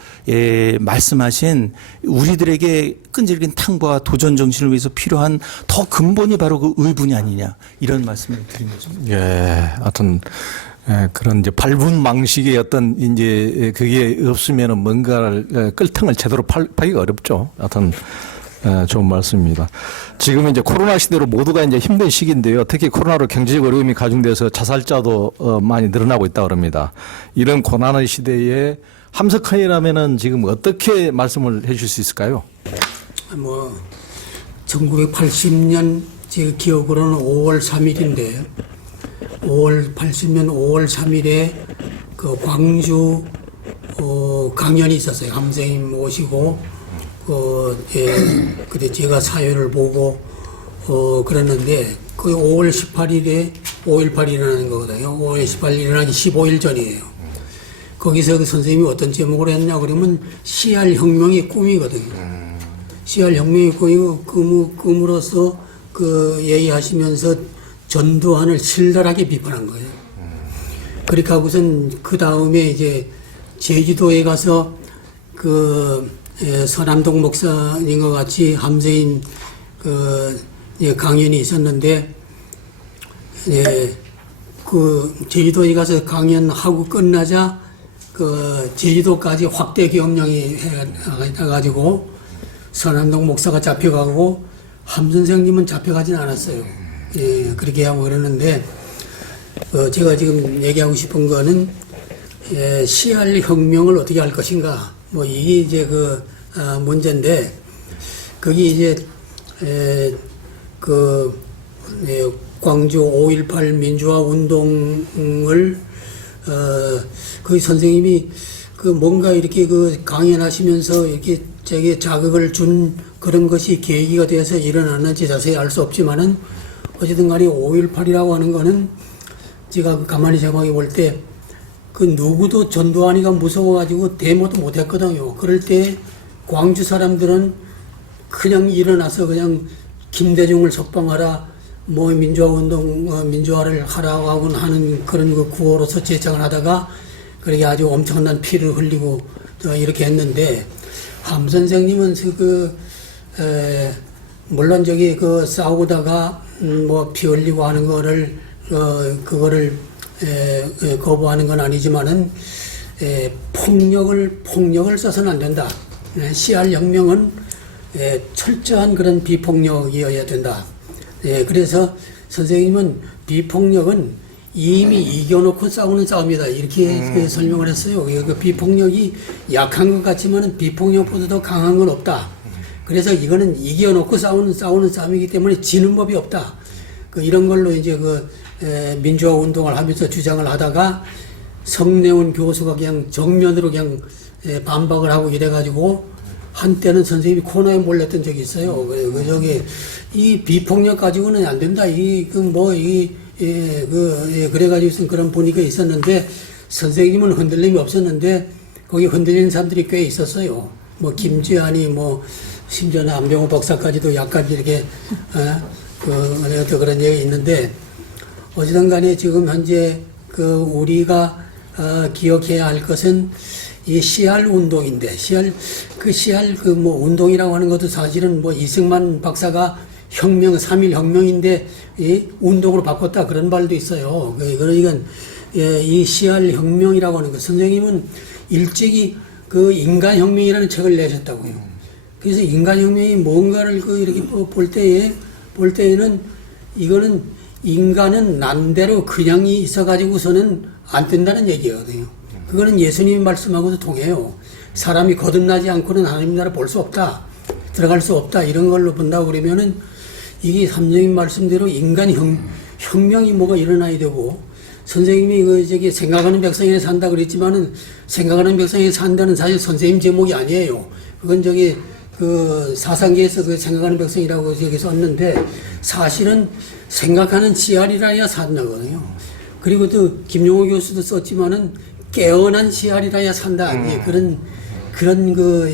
말씀하신 우리들에게 끈질긴 탕과 도전 정신을 위해서 필요한 더 근본이 바로 그 의분이 아니냐 이런 말씀을 드린 거죠. 예, 하여튼 그런 이제 발분망식의 어떤 이제 그게 없으면은 뭔가를 끌통을 제대로 파기가 어렵죠. 하여튼 좋은 말씀입니다. 지금 이제 코로나 시대로 모두가 이제 힘든 시기인데요. 특히 코로나로 경제적 어려움이 가중돼서 자살자도 많이 늘어나고 있다 그럽니다. 이런 고난의 시대에 함석헌이라면은 지금 어떻게 말씀을 해주실 수 있을까요? 뭐 1980년 제 기억으로는 5월 3일인데 80년 5월 3일에 그 광주 강연이 있었어요. 함선생님 오시고 그때 제가 사회를 보고 그랬는데 그 5월 18일에 5.18이 일어나는 거거든요. 5월 18일 일어나기 15일 전이에요. 거기서 그 선생님이 어떤 제목으로 했냐 그러면 CR 혁명이 꿈이거든요. CR 혁명이 꿈으로서 그 얘기하시면서 전두환을 신랄하게 비판한 거예요. 그렇게 하고선 그 다음에 이제 제주도에 가서 서남동 목사님과 같이 함세인 강연이 있었는데, 제주도에 가서 강연하고 끝나자 제주도까지 확대 경영이 해가지고 서남동 목사가 잡혀가고 함 선생님은 잡혀가진 않았어요. 그렇게 하고 그러는데, 제가 지금 얘기하고 싶은 거는, CR 혁명을 어떻게 할 것인가. 뭐 이게 이제 문제인데 거기 이제 광주 5.18 민주화 운동을 그 선생님이 뭔가 이렇게 강연하시면서 이렇게 제게 자극을 준 그런 것이 계기가 되어서 일어났는지 자세히 알 수 없지만은 어쨌든 간에 5.18이라고 하는 거는 제가 가만히 생각해 볼 때 누구도 전두환이가 무서워가지고 데모도 못했거든요. 그럴 때 광주 사람들은 그냥 일어나서 그냥 김대중을 석방하라, 뭐 민주화를 하라고 하는 그런 구호로서 제창을 하다가 그렇게 아주 엄청난 피를 흘리고 이렇게 했는데 함 선생님은 물론 싸우다가 뭐 피 흘리고 하는 거를 그거를 거부하는 건 아니지만은 폭력을 써서는 안 된다. CR 혁명은 철저한 그런 비폭력이어야 된다. 그래서 선생님은 비폭력은 이미 이겨놓고 싸우는 싸움이다. 이렇게 설명을 했어요. 비폭력이 약한 것 같지만은 비폭력보다 더 강한 건 없다. 그래서 이거는 이겨놓고 싸우는 싸움이기 때문에 지는 법이 없다. 이런 걸로 이제 민주화 운동을 하면서 주장을 하다가 성내훈 교수가 그냥 정면으로 그냥 반박을 하고 이래가지고 한때는 선생님이 코너에 몰렸던 적이 있어요. 이 비폭력 가지고는 안 된다. 그래가지고 그런 분위기가 있었는데 선생님은 흔들림이 없었는데 거기 흔들리는 사람들이 꽤 있었어요. 뭐 김지한이 심지어는 안병호 박사까지도 약간 이렇게 그런 얘기 있는데 어찌든 간에 지금 현재 우리가 기억해야 할 것은 이 CR 운동인데 CR 운동이라고 하는 것도 사실은 이승만 박사가 3.1 혁명인데 운동으로 바꿨다 그런 말도 있어요. 그러니까 이 CR 혁명이라고 하는 것 선생님은 일찍이 인간혁명이라는 책을 내셨다고요. 그래서 인간혁명이 뭔가를 이렇게 볼 때에는 이거는 인간은 난대로 그냥 있어가지고서는 안 된다는 얘기거든요. 그거는 예수님이 말씀하고도 동해요. 사람이 거듭나지 않고는 하나님 나라 볼 수 없다. 들어갈 수 없다. 이런 걸로 본다고 그러면은 이게 선생님 말씀대로 인간 혁명이 뭐가 일어나야 되고 선생님이 생각하는 백성에 산다 그랬지만은 생각하는 백성에 산다는 사실 선생님 제목이 아니에요. 그건 사상계에서 생각하는 백성이라고 썼는데 사실은 생각하는 CR이라야 산다거든요. 그리고 또 김용호 교수도 썼지만은 깨어난 CR이라야 산다. 그런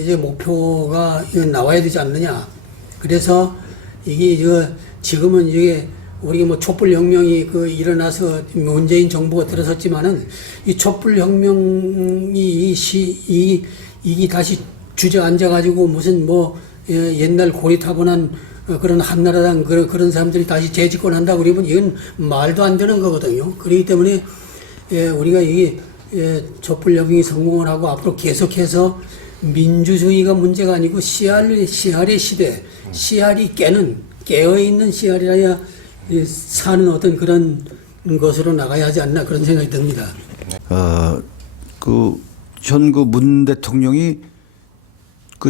이제 목표가 나와야 되지 않느냐. 그래서 이게 지금은 이게 우리 뭐 촛불혁명이 일어나서 문재인 정부가 들어섰지만은 이 촛불혁명이 이게 다시 주저앉아가지고 무슨 옛날 고리타분한 그런 한나라당 그런 사람들이 다시 재집권한다고 그러면 이건 말도 안 되는 거거든요. 그렇기 때문에 우리가 이게 촛불혁명이 성공을 하고 앞으로 계속해서 민주주의가 문제가 아니고 씨알의 시대, 씨알이 깨어있는 씨알이라야 사는 어떤 그런 것으로 나가야 하지 않나 그런 생각이 듭니다. 현 문 대통령이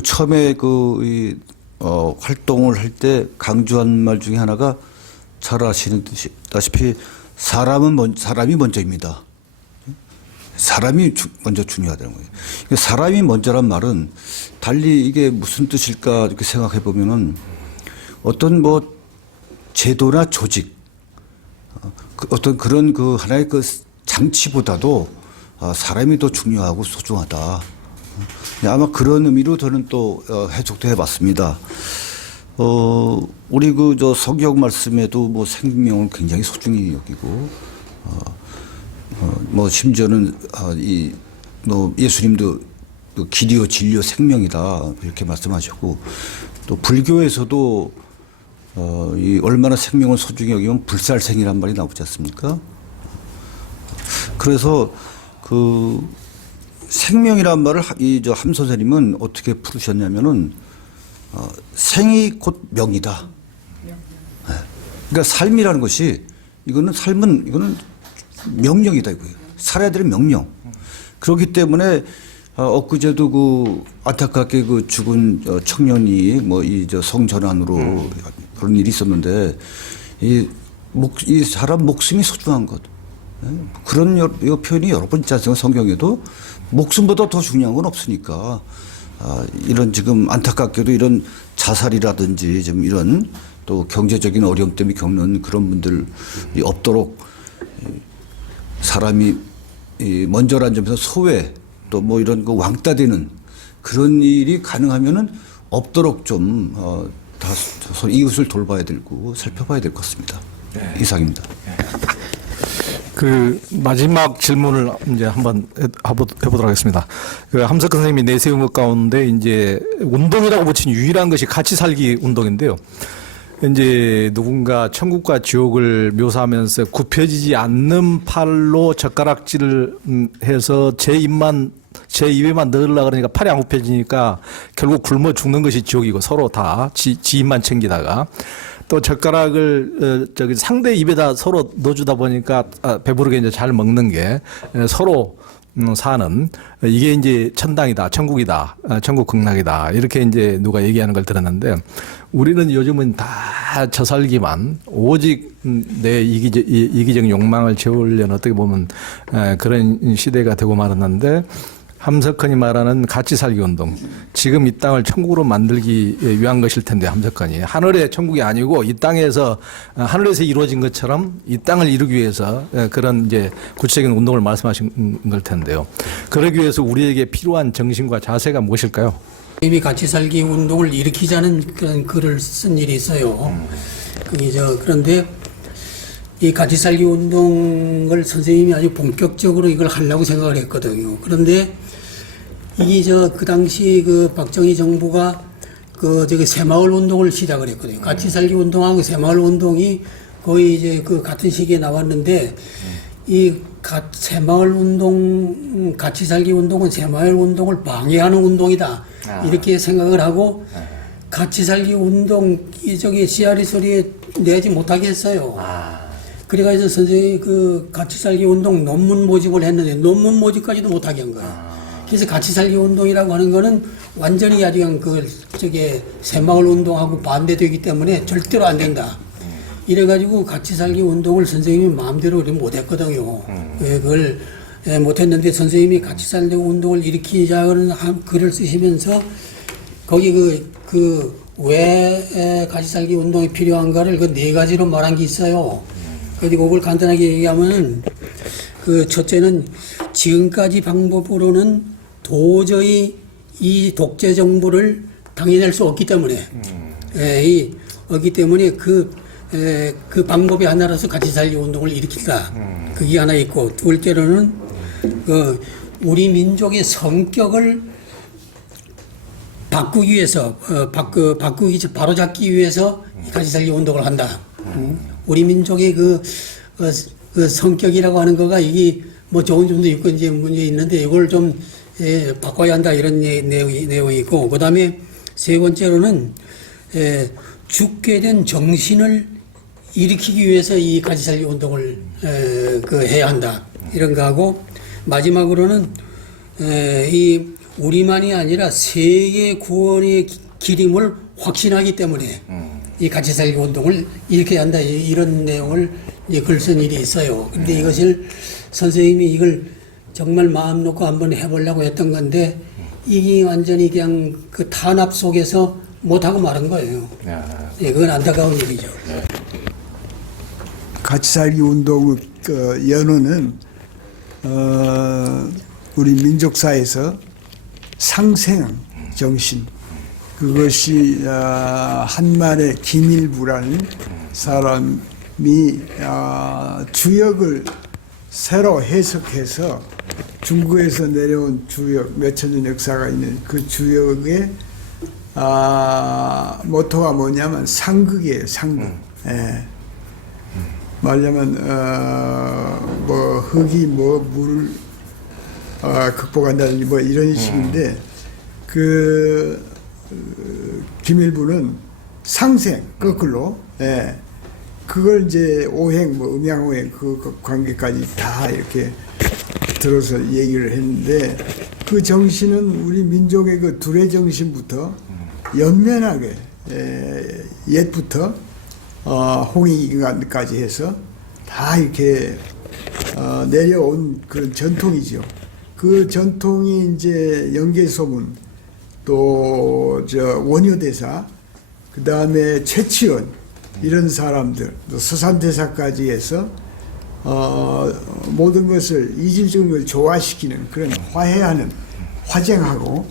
처음에 활동을 할 때 강조한 말 중에 하나가 잘 아시다시피 사람이 먼저입니다. 사람이 먼저 중요하다는 거예요. 사람이 먼저란 말은 달리 이게 무슨 뜻일까 이렇게 생각해 보면은 어떤 제도나 조직 어떤 그런 하나의 장치보다도 사람이 더 중요하고 소중하다. 아마 그런 의미로 저는 또 해석도 해봤습니다. 우리 성경 말씀에도 생명을 굉장히 소중히 여기고 심지어는 예수님도 길이요 진리요 생명이다 이렇게 말씀하셨고 또 불교에서도 얼마나 생명을 소중히 여기면 불살생이란 말이 나오지 않습니까? 그래서 생명이란 말을 함 선생님은 어떻게 풀으셨냐면은 생이 곧 명이다. 그러니까 삶이라는 것이 이거는 명령이다 이거예요. 살아야 될 명령. 그렇기 때문에 엊그제도 안타깝게 죽은 청년이 성전환으로 그런 일이 있었는데 이 사람 목숨이 소중한 것. 그런 표현이 여러 번 있지 않습니까? 성경에도 목숨보다 더 중요한 건 없으니까 이런 지금 안타깝게도 이런 자살이라든지 좀 이런 또 경제적인 어려움 때문에 겪는 그런 분들이 없도록 사람이 먼저라는 점에서 소외 또 이런 왕따되는 그런 일이 가능하면은 없도록 좀 이웃을 돌봐야 되고 살펴봐야 될 것 같습니다. 네. 이상입니다. 네. 마지막 질문을 이제 한번 해보도록 하겠습니다. 함석헌 선생님이 내세운 것 가운데 이제 운동이라고 붙인 유일한 것이 같이 살기 운동인데요. 이제 누군가 천국과 지옥을 묘사하면서 굽혀지지 않는 팔로 젓가락질을 해서 제 입에만 넣으려고 그러니까 팔이 안 굽혀지니까 결국 굶어 죽는 것이 지옥이고 서로 다 지 입만 챙기다가 또 젓가락을 상대 입에다 서로 넣어주다 보니까 배부르게 이제 잘 먹는 게 서로 사는 이게 이제 천당이다, 천국이다, 천국 극락이다 이렇게 이제 누가 얘기하는 걸 들었는데 우리는 요즘은 다 저살기만 오직 내 이기적 욕망을 채우려는 어떻게 보면 그런 시대가 되고 말았는데 함석헌이 말하는 같이 살기 운동 지금 이 땅을 천국으로 만들기 위한 것일 텐데 함석헌이 하늘의 천국이 아니고 이 땅에서 하늘에서 이루어진 것처럼 이 땅을 이루기 위해서 그런 이제 구체적인 운동을 말씀하신 걸 텐데요. 그러기 위해서 우리에게 필요한 정신과 자세가 무엇일까요? 이미 같이 살기 운동을 일으키자는 그런 글을 쓴 일이 있어요. 그런데 이 같이 살기 운동을 선생님이 아주 본격적으로 이걸 하려고 생각을 했거든요. 그런데 이게 그 당시 박정희 정부가 새마을 운동을 시작을 했거든요. 같이 살기 운동하고 새마을 운동이 거의 이제 같은 시기에 나왔는데 새마을 운동, 같이 살기 운동은 새마을 운동을 방해하는 운동이다. 이렇게 생각을 하고 같이 살기 운동, 씨알이 소리에 내지 못하게 했어요. 그래가지고 선생님이 같이 살기 운동 논문 모집을 했는데 논문 모집까지도 못하게 한 거예요. 그래서 같이 살기 운동이라고 하는 거는 완전히 아주 그냥 새마을 운동하고 반대되기 때문에 절대로 안 된다. 이래가지고 같이 살기 운동을 선생님이 마음대로 못 했거든요. 그걸 못했는데 선생님이 같이 살기 운동을 일으키자는 글을 쓰시면서 거기 왜 같이 살기 운동이 필요한가를 네 가지로 말한 게 있어요. 그리고 그걸 간단하게 얘기하면 첫째는 지금까지 방법으로는 도저히 이 독재 정부를 당해낼 수 없기 때문에 이 없기 때문에 그 방법이 하나로서 같이 살기 운동을 일으킨다. 그게 하나 있고, 둘째로는 우리 민족의 성격을 바꾸기 위해서, 바로잡기 위해서 같이 살기 운동을 한다. 우리 민족의 그 성격이라고 하는 거가 이게 뭐 좋은 점도 있고 이제 문제 있는데 이걸 좀 바꿔야 한다 이런 내용이 있고, 그 다음에 세 번째로는 죽게 된 정신을 일으키기 위해서 이 같이 살기 운동을 해야 한다 이런 거하고, 마지막으로는 이 우리만이 아니라 세계 구원의 길임을 확신하기 때문에 이 같이 살기 운동을 일으켜야 한다 이런 내용을 글 쓴 일이 있어요. 근데 이것을 선생님이 이걸 정말 마음 놓고 한번 해보려고 했던 건데 이게 완전히 그냥 그 탄압 속에서 못하고 말은 거예요. 예, 그건 안타까운 일이죠. 같이 살기 운동의 연호는 우리 민족사에서 상생 정신, 그것이 한말의 김일부라는 사람이 주역을 새로 해석해서 중국에서 내려온 주역, 몇천 년 역사가 있는 그 주역의 모토가 뭐냐면 상극이에요. 상극. 예. 말하자면 뭐 흙이 뭐 물을 극복한다든지 뭐 이런 식인데 김일부는 상생 거꾸로 그걸 이제 오행 뭐 음양오행 그 관계까지 다 이렇게 들어서 얘기를 했는데 그 정신은 우리 민족의 그 둘의 정신부터 연면하게 옛부터 홍익인간까지 해서 다 이렇게 내려온 그런 전통이죠. 그 전통이 이제 영계소문, 또 원효대사, 그 다음에 최치원 이런 사람들, 또 서산대사까지 해서 모든 것을 이질적인 걸 조화시키는 그런 화해하는, 화쟁하고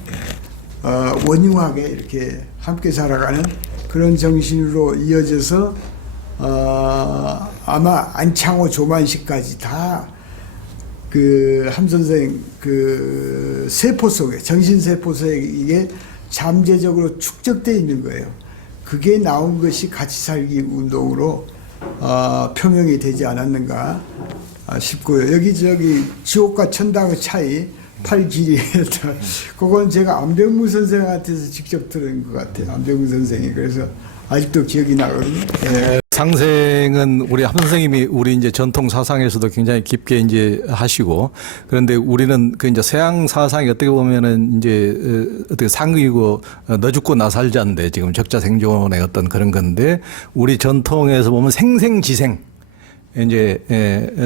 원융하게 이렇게 함께 살아가는 그런 정신으로 이어져서 아마 안창호 조만식까지 다 그 함선생 그 세포 속에, 정신세포 속에 이게 잠재적으로 축적되어 있는 거예요. 그게 나온 것이 같이 살기 운동으로 표명이 되지 않았는가 싶고요. 여기저기 지옥과 천당의 차이, 팔 길이, 그건 제가 안병무 선생한테서 직접 들은 것 같아요. 안병무 선생이. 그래서 아직도 기억이 나거든요. 상생은 우리 함 선생님이 우리 이제 전통 사상에서도 굉장히 깊게 이제 하시고, 그런데 우리는 그 이제 서양 사상이 어떻게 보면은 이제 어떻게 상이고 너 죽고 나 살자인데 지금 적자 생존의 어떤 그런 건데, 우리 전통에서 보면 생생지생, 이제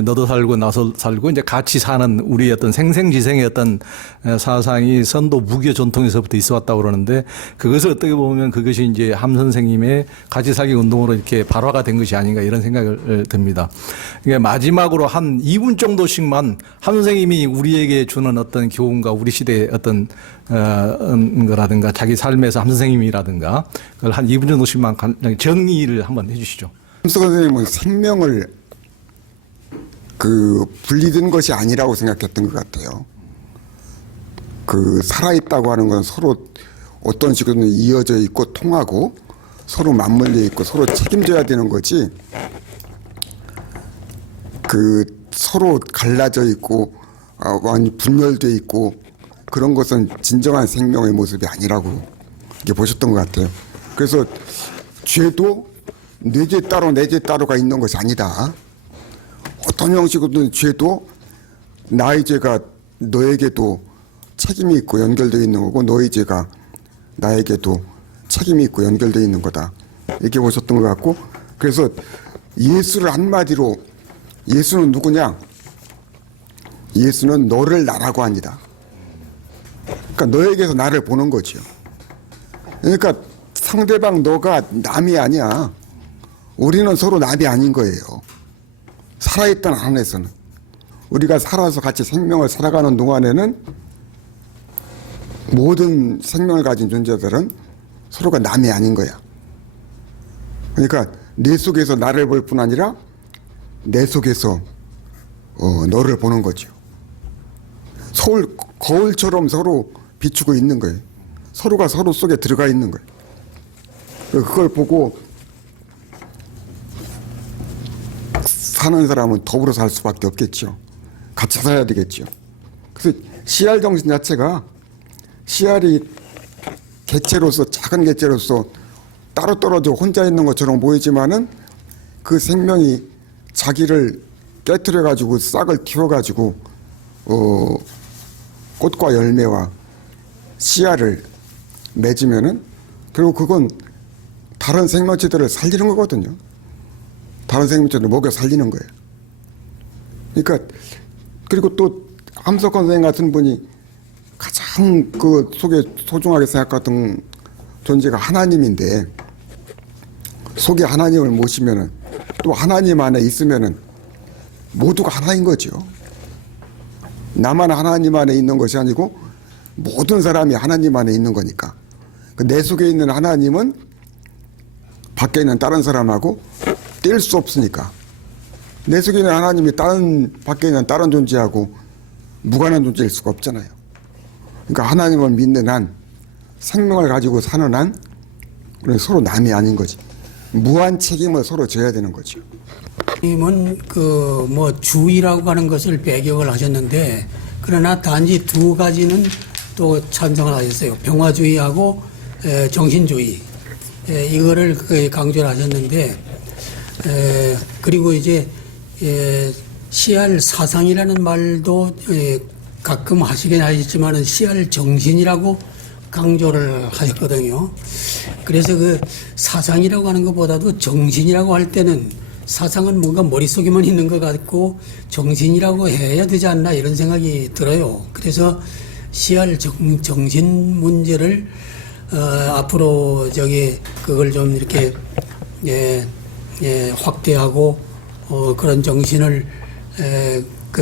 너도 살고 나도 살고 이제 같이 사는 우리 어떤 생생지생의 어떤 사상이 선도 무교 전통에서부터 있어왔다고 그러는데, 그것을 어떻게 보면 그것이 이제 함 선생님의 같이 살기 운동으로 이렇게 발화가 된 것이 아닌가 이런 생각을 듭니다. 그러니까 마지막으로 한 2분 정도씩만 함 선생님이 우리에게 주는 어떤 교훈과 우리 시대의 어떤 거라든가 자기 삶에서 함 선생님이라든가 그걸 한 2분 정도씩만 정리를 한번 해주시죠. 함석 선생님은 생명을 분리된 것이 아니라고 생각했던 것 같아요. 살아있다고 하는 건 서로 어떤 식으로든 이어져 있고 통하고 서로 맞물려 있고 서로 책임져야 되는 거지, 서로 갈라져 있고 완전히 분열돼 있고 그런 것은 진정한 생명의 모습이 아니라고 이렇게 보셨던 것 같아요. 그래서 죄도 내 죄 따로 내 죄 따로가 있는 것이 아니다. 어떤 형식으로든 죄도 나의 죄가 너에게도 책임이 있고 연결되어 있는 거고, 너의 죄가 나에게도 책임이 있고 연결되어 있는 거다. 이렇게 보셨던 것 같고, 그래서 예수를 한마디로, 예수는 누구냐? 예수는 너를 나라고 합니다. 그러니까 너에게서 나를 보는 거죠. 그러니까 상대방 너가 남이 아니야. 우리는 서로 남이 아닌 거예요. 살아있던 안에서는, 우리가 살아서 같이 생명을 살아가는 동안에는 모든 생명을 가진 존재들은 서로가 남이 아닌 거야. 그러니까 내 속에서 나를 볼 뿐 아니라 내 속에서 너를 보는 거죠. 거울처럼 서로 비추고 있는 거예요. 서로가 서로 속에 들어가 있는 거예요. 그걸 보고 사는 사람은 더불어 살 수밖에 없겠죠. 같이 살아야 되겠죠. 그래서 CR 정신 자체가 CR이 개체로서 작은 개체로서 따로 떨어져 혼자 있는 것처럼 보이지만은 그 생명이 자기를 깨트려 가지고 싹을 틔워 가지고 꽃과 열매와 씨알을 맺으면은 결국 그건 다른 생명체들을 살리는 거거든요. 다른 생명체들을 먹여 살리는 거예요. 그러니까 그리고 또 함석헌 선생 같은 분이 가장 그 속에 소중하게 생각했던 존재가 하나님인데 속에 하나님을 모시면은 또 하나님 안에 있으면은 모두가 하나인 거죠. 나만 하나님 안에 있는 것이 아니고 모든 사람이 하나님 안에 있는 거니까. 내 속에 있는 하나님은 밖에 있는 다른 사람하고 뗄 수 없으니까. 내 속에 있는 하나님이 밖에 있는 다른 존재하고 무관한 존재일 수가 없잖아요. 그러니까 하나님을 믿는 한, 생명을 가지고 사는 한, 서로 남이 아닌 거지. 무한 책임을 서로 져야 되는 거죠. 님은 주의라고 하는 것을 배격을 하셨는데, 그러나 단지 두 가지는 또 찬성을 하셨어요. 평화주의하고 정신주의. 이거를 강조를 하셨는데, 그리고 이제 CR 사상이라는 말도 가끔 하시긴 하셨지만은 CR 정신이라고 강조를 하셨거든요. 그래서 그 사상이라고 하는 것보다도 정신이라고 할 때는 사상은 뭔가 머릿속에만 있는 것 같고 정신이라고 해야 되지 않나 이런 생각이 들어요. 그래서 CR 정신 문제를 앞으로 그걸 좀 이렇게 확대하고 그런 정신을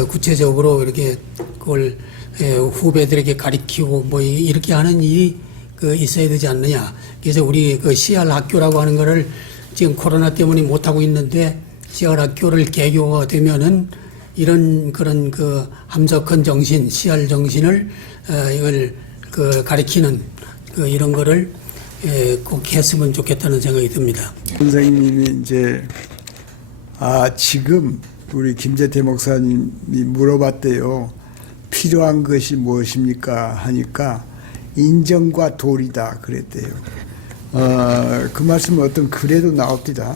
구체적으로 이렇게 그걸 후배들에게 가리키고 이렇게 하는 일이 있어야 되지 않느냐. 그래서 우리 CR 학교라고 하는 거를 지금 코로나 때문에 못 하고 있는데 CR 학교를 개교가 되면은 그런 함석헌 정신, CR 정신을 이걸 가리키는 이런 거를 꼭 했으면 좋겠다는 생각이 듭니다. 선생님이 이제 지금 우리 김재태 목사님이 물어봤대요. 필요한 것이 무엇입니까? 하니까 인정과 도리다 그랬대요. 그 말씀은 어떤 글에도 나옵니다.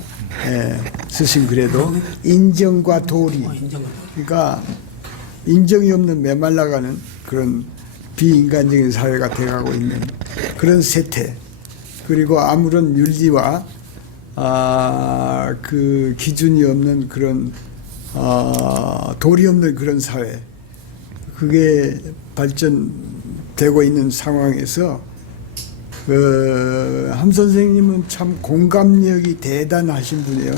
쓰신 글에도 인정과 도리. 그러니까 인정이 없는 메말라가는 그런 비인간적인 사회가 돼가고 있는 그런 세태. 그리고 아무런 윤리와 그 기준이 없는 그런 도리 없는 그런 사회. 그게 발전되고 있는 상황에서 함 선생님은 참 공감력이 대단하신 분이에요.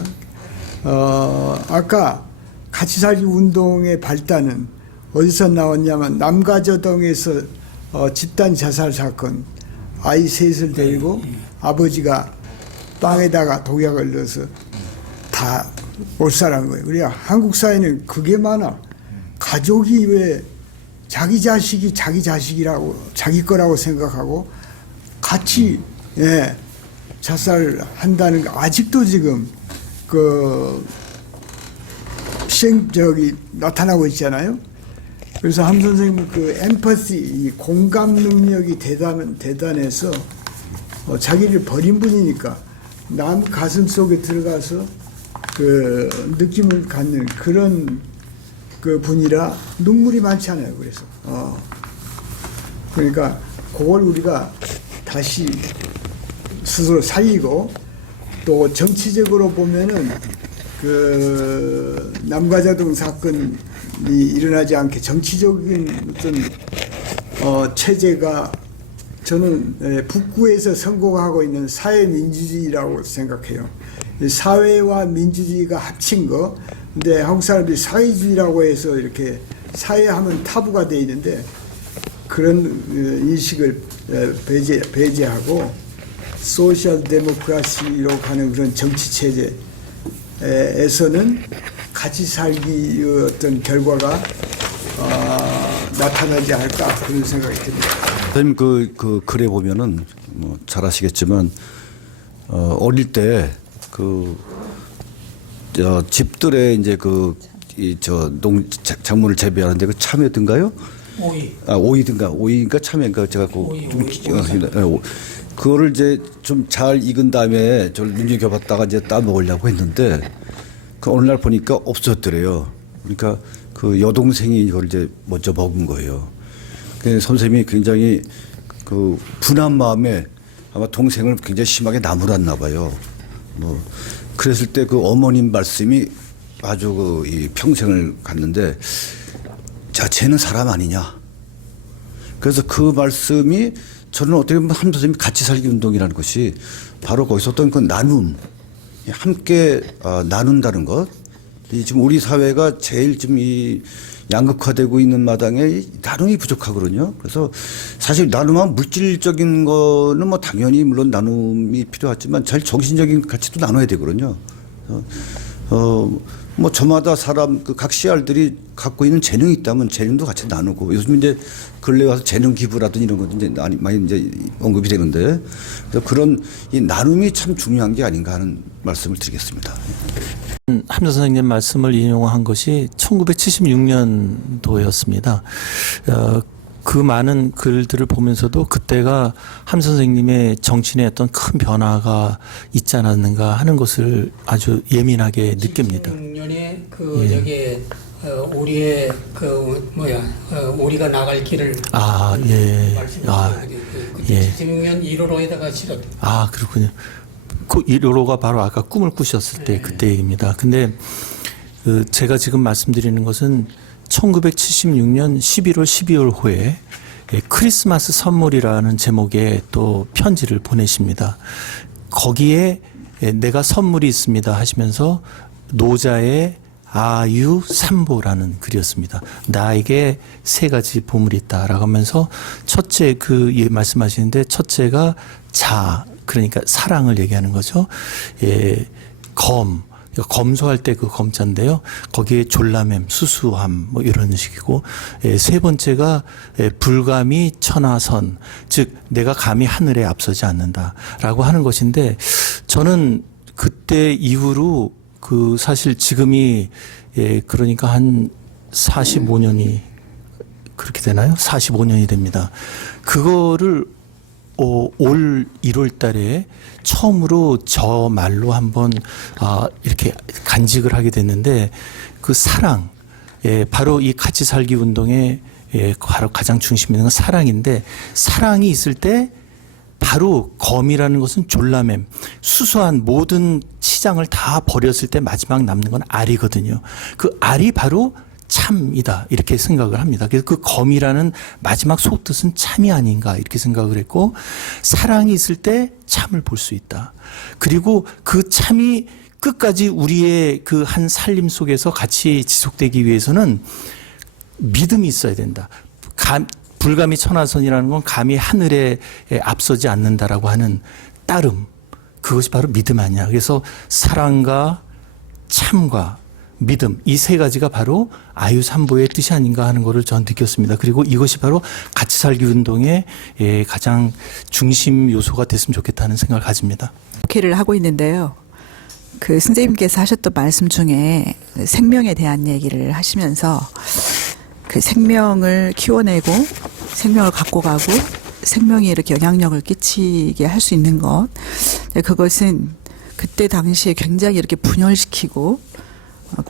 아까 같이 살기 운동의 발단은 어디서 나왔냐면 남가저동에서 집단 자살 사건, 아이 셋을 데리고 아버지가 빵에다가 독약을 넣어서 다 몰살한 거예요. 그러니까 한국 사회는 그게 많아. 가족이 왜 자기 자식이 자기 자식이라고 자기 거라고 생각하고 같이 자살한다는 거 아직도 지금 나타나고 있잖아요. 그래서 함 선생님은 엠퍼시, 공감 능력이 대단해서 자기를 버린 분이니까 남 가슴 속에 들어가서 느낌을 갖는 그런 분이라 눈물이 많잖아요. 그래서 그러니까 그걸 우리가 다시 스스로 살리고 또 정치적으로 보면은 남가자동 사건이 일어나지 않게 정치적인 어떤 체제가 저는 북구에서 선고하고 있는 사회민주주의라고 생각해요. 사회와 민주주의가 합친 거. 근데 한국 사람들이 사회주의라고 해서 이렇게 사회하면 타부가 돼 있는데 그런 인식을 배제하고 소셜 데모크라시로 가는 그런 정치 체제에서는 같이 살기 어떤 결과가 나타나지 않을까 그런 생각이 듭니다. 선생님 그 글에 보면은 뭐 잘 아시겠지만 어릴 때 집들에 이제 작물을 재배하는데 그 참외든가요? 오이인가 참외인가 제가 그거를 이제 좀 잘 익은 다음에 저를 눈여겨봤다가 이제 따 먹으려고 했는데 그 어느 날 보니까 없었더래요. 그러니까 그 여동생이 이걸 이제 먼저 먹은 거예요. 그래서 선생님이 굉장히 그 분한 마음에 아마 동생을 굉장히 심하게 나무랐나 봐요. 뭐 그랬을 때 그 어머님 말씀이 아주 이 평생을 갔는데, 자, 쟤는 사람 아니냐. 그래서 그 말씀이 저는 어떻게 보면 한 선생님이 같이 살기 운동이라는 것이 바로 거기서 어떤 그 나눔, 함께 나눈다는 것. 이 지금 우리 사회가 제일 지금 이 양극화되고 있는 마당에 나눔이 부족하거든요. 그래서 사실 나눔하면 물질적인 거는 뭐 당연히 물론 나눔이 필요하지만 제일 정신적인 가치도 나눠야 되거든요. 뭐 저마다 사람 각 씨알들이 갖고 있는 재능이 있다면 재능도 같이 나누고, 요즘 이제 근래 와서 재능 기부라든지 이런 것도 이제 많이 이제 언급이 되는데, 그래서 그런 이 나눔이 참 중요한 게 아닌가 하는 말씀을 드리겠습니다. 함선 선생님 말씀을 인용한 것이 1976년도였습니다. 그 많은 글들을 보면서도 그때가 함 선생님의 정신에 어떤 큰 변화가 있지 않았는가 하는 것을 아주 예민하게 느낍니다. 76년에 저기 우리의 우리가 나갈 길을 말씀하셨죠. 그때 76년 1월호에다가 실었. 그렇군요. 그 1월호가 바로 아까 꿈을 꾸셨을 때 그때 얘기입니다. 근데 제가 지금 말씀드리는 것은 1976년 11월 12월 호에 크리스마스 선물이라는 제목의 또 편지를 보내십니다. 거기에 내가 선물이 있습니다 하시면서 노자의 아유삼보라는 글이었습니다. 나에게 세 가지 보물이 있다라고 하면서 첫째 말씀하시는데 첫째가 그러니까 사랑을 얘기하는 거죠. 검소할 때 그 검자인데요. 거기에 졸라맴, 수수함 뭐 이런 식이고, 세 번째가 불감이 천하선, 즉 내가 감히 하늘에 앞서지 않는다라고 하는 것인데, 저는 그때 이후로 사실 지금이 그러니까 한 45년이 그렇게 되나요? 45년이 됩니다. 그거를 올 1월 달에 처음으로 저 말로 한번 이렇게 간직을 하게 됐는데, 그 사랑, 바로 이 같이 살기 운동의 바로 가장 중심에 있는 건 사랑인데, 사랑이 있을 때 바로 검이라는 것은 졸라맴, 수수한 모든 치장을 다 버렸을 때 마지막 남는 건 알이거든요. 그 알이 바로 참이다 이렇게 생각을 합니다. 그래서 그 검이라는 마지막 속뜻은 참이 아닌가 이렇게 생각을 했고, 사랑이 있을 때 참을 볼 수 있다. 그리고 그 참이 끝까지 우리의 그 한 살림 속에서 같이 지속되기 위해서는 믿음이 있어야 된다. 불감이 천하선이라는 건 감히 하늘에 앞서지 않는다라고 하는 따름, 그것이 바로 믿음 아니야. 그래서 사랑과 참과 믿음, 이 세 가지가 바로 아유삼보의 뜻이 아닌가 하는 것을 전 느꼈습니다. 그리고 이것이 바로 같이 살기 운동의 가장 중심 요소가 됐으면 좋겠다는 생각을 가집니다. 목회를 하고 있는데요. 그 선생님께서 하셨던 말씀 중에 생명에 대한 얘기를 하시면서 그 생명을 키워내고 생명을 갖고 가고 생명이 이렇게 영향력을 끼치게 할 수 있는 것, 그것은 그때 당시에 굉장히 이렇게 분열시키고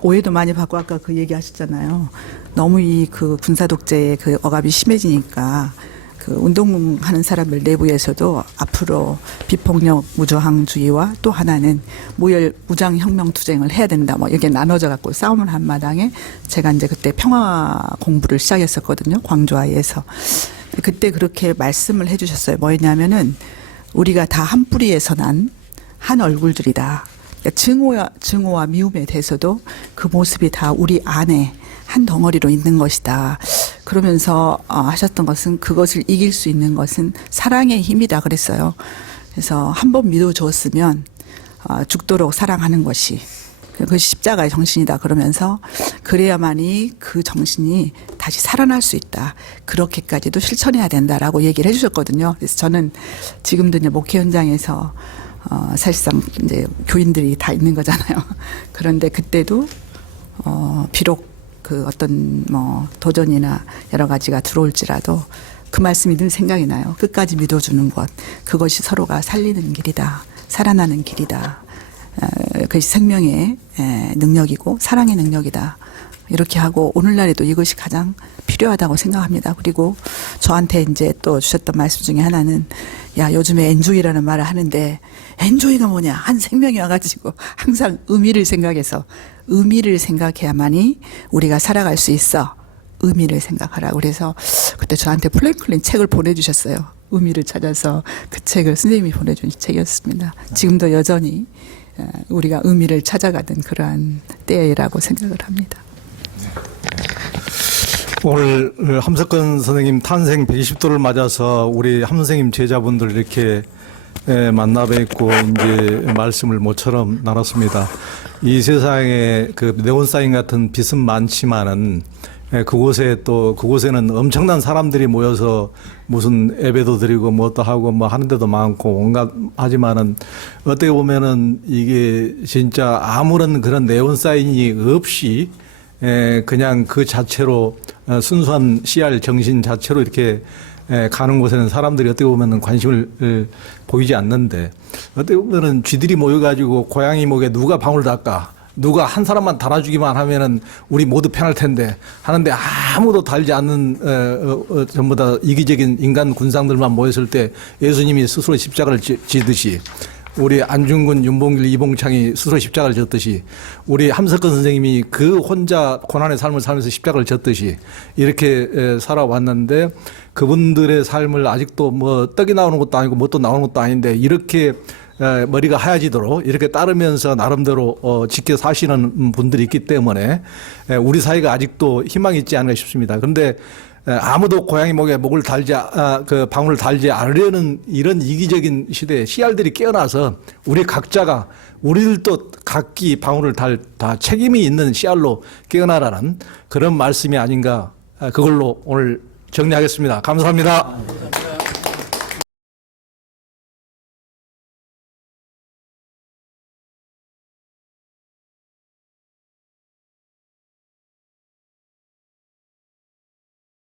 오해도 많이 받고, 아까 그 얘기 하셨잖아요. 너무 그 군사 독재의 그 억압이 심해지니까 그 운동하는 사람들 내부에서도 앞으로 비폭력 무저항주의와 또 하나는 무혈 무장혁명 투쟁을 해야 된다, 뭐 이렇게 나눠져 갖고 싸움을 한 마당에 제가 이제 그때 평화 공부를 시작했었거든요. 광주아이에서. 그때 그렇게 말씀을 해주셨어요. 뭐였냐면은 우리가 다 한 뿌리에서 난 한 얼굴들이다. 그러니까 증오와 미움에 대해서도 그 모습이 다 우리 안에 한 덩어리로 있는 것이다. 그러면서 하셨던 것은 그것을 이길 수 있는 것은 사랑의 힘이다 그랬어요. 그래서 한 번 믿어주었으면 죽도록 사랑하는 것이 그것이 십자가의 정신이다 그러면서 그래야만이 그 정신이 다시 살아날 수 있다. 그렇게까지도 실천해야 된다라고 얘기를 해주셨거든요. 그래서 저는 지금도 이제 목회 현장에서 사실상 이제 교인들이 다 있는 거잖아요. 그런데 그때도 비록 그 어떤 뭐 도전이나 여러 가지가 들어올지라도 그 말씀이 늘 생각이 나요. 끝까지 믿어주는 것, 그것이 서로가 살리는 길이다, 살아나는 길이다. 그것이 생명의 능력이고 사랑의 능력이다. 이렇게 하고 오늘날에도 이것이 가장 필요하다고 생각합니다. 그리고 저한테 이제 또 주셨던 말씀 중에 하나는 야 요즘에 엔조이라는 말을 하는데 엔조이가 뭐냐 한 생명이 와가지고 항상 의미를 생각해서 의미를 생각해야만이 우리가 살아갈 수 있어. 의미를 생각하라. 그래서 그때 저한테 플랭클린 책을 보내주셨어요. 의미를 찾아서 그 책을 선생님이 보내준 책이었습니다. 지금도 여전히 우리가 의미를 찾아가는 그러한 때라고 생각을 합니다. 오늘 함석헌 선생님 탄생 120도를 맞아서 우리 함 선생님 제자분들 이렇게 만나 뵙고 이제 말씀을 모처럼 나눴습니다. 이 세상에 그 네온사인 같은 빛은 많지만은 그곳에는 엄청난 사람들이 모여서 무슨 예배도 드리고 뭐도 하고 뭐 하는 데도 많고 온갖 하지만은 어떻게 보면은 이게 진짜 아무런 그런 네온사인이 없이 그냥 그 자체로 순수한 CR 정신 자체로 이렇게 가는 곳에는 사람들이 어떻게 보면은 관심을 보이지 않는데 어떻게 보면은 쥐들이 모여가지고 고양이 목에 누가 방울 닦아 누가 한 사람만 달아주기만 하면은 우리 모두 편할 텐데 하는데 아무도 달지 않는 전부 다 이기적인 인간 군상들만 모였을 때 예수님이 스스로 십자가를 지듯이 우리 안중근, 윤봉길, 이봉창이 스스로 십자가를 졌듯이 우리 함석헌 선생님이 그 혼자 고난의 삶을 살면서 십자가를 졌듯이 이렇게 살아왔는데 그분들의 삶을 아직도 뭐 떡이 나오는 것도 아니고 뭣도 나오는 것도 아닌데 이렇게 머리가 하얘지도록 이렇게 따르면서 나름대로 지켜 사시는 분들이 있기 때문에 우리 사회가 아직도 희망이 있지 않나 싶습니다. 그런데 아무도 고양이 목에 목을 달지 그 방울을 달지 않으려는 이런 이기적인 시대에 CR들이 깨어나서 우리 각자가 우리들도 각기 방울을 다 책임이 있는 CR로 깨어나라는 그런 말씀이 아닌가 그걸로 오늘 정리하겠습니다. 감사합니다.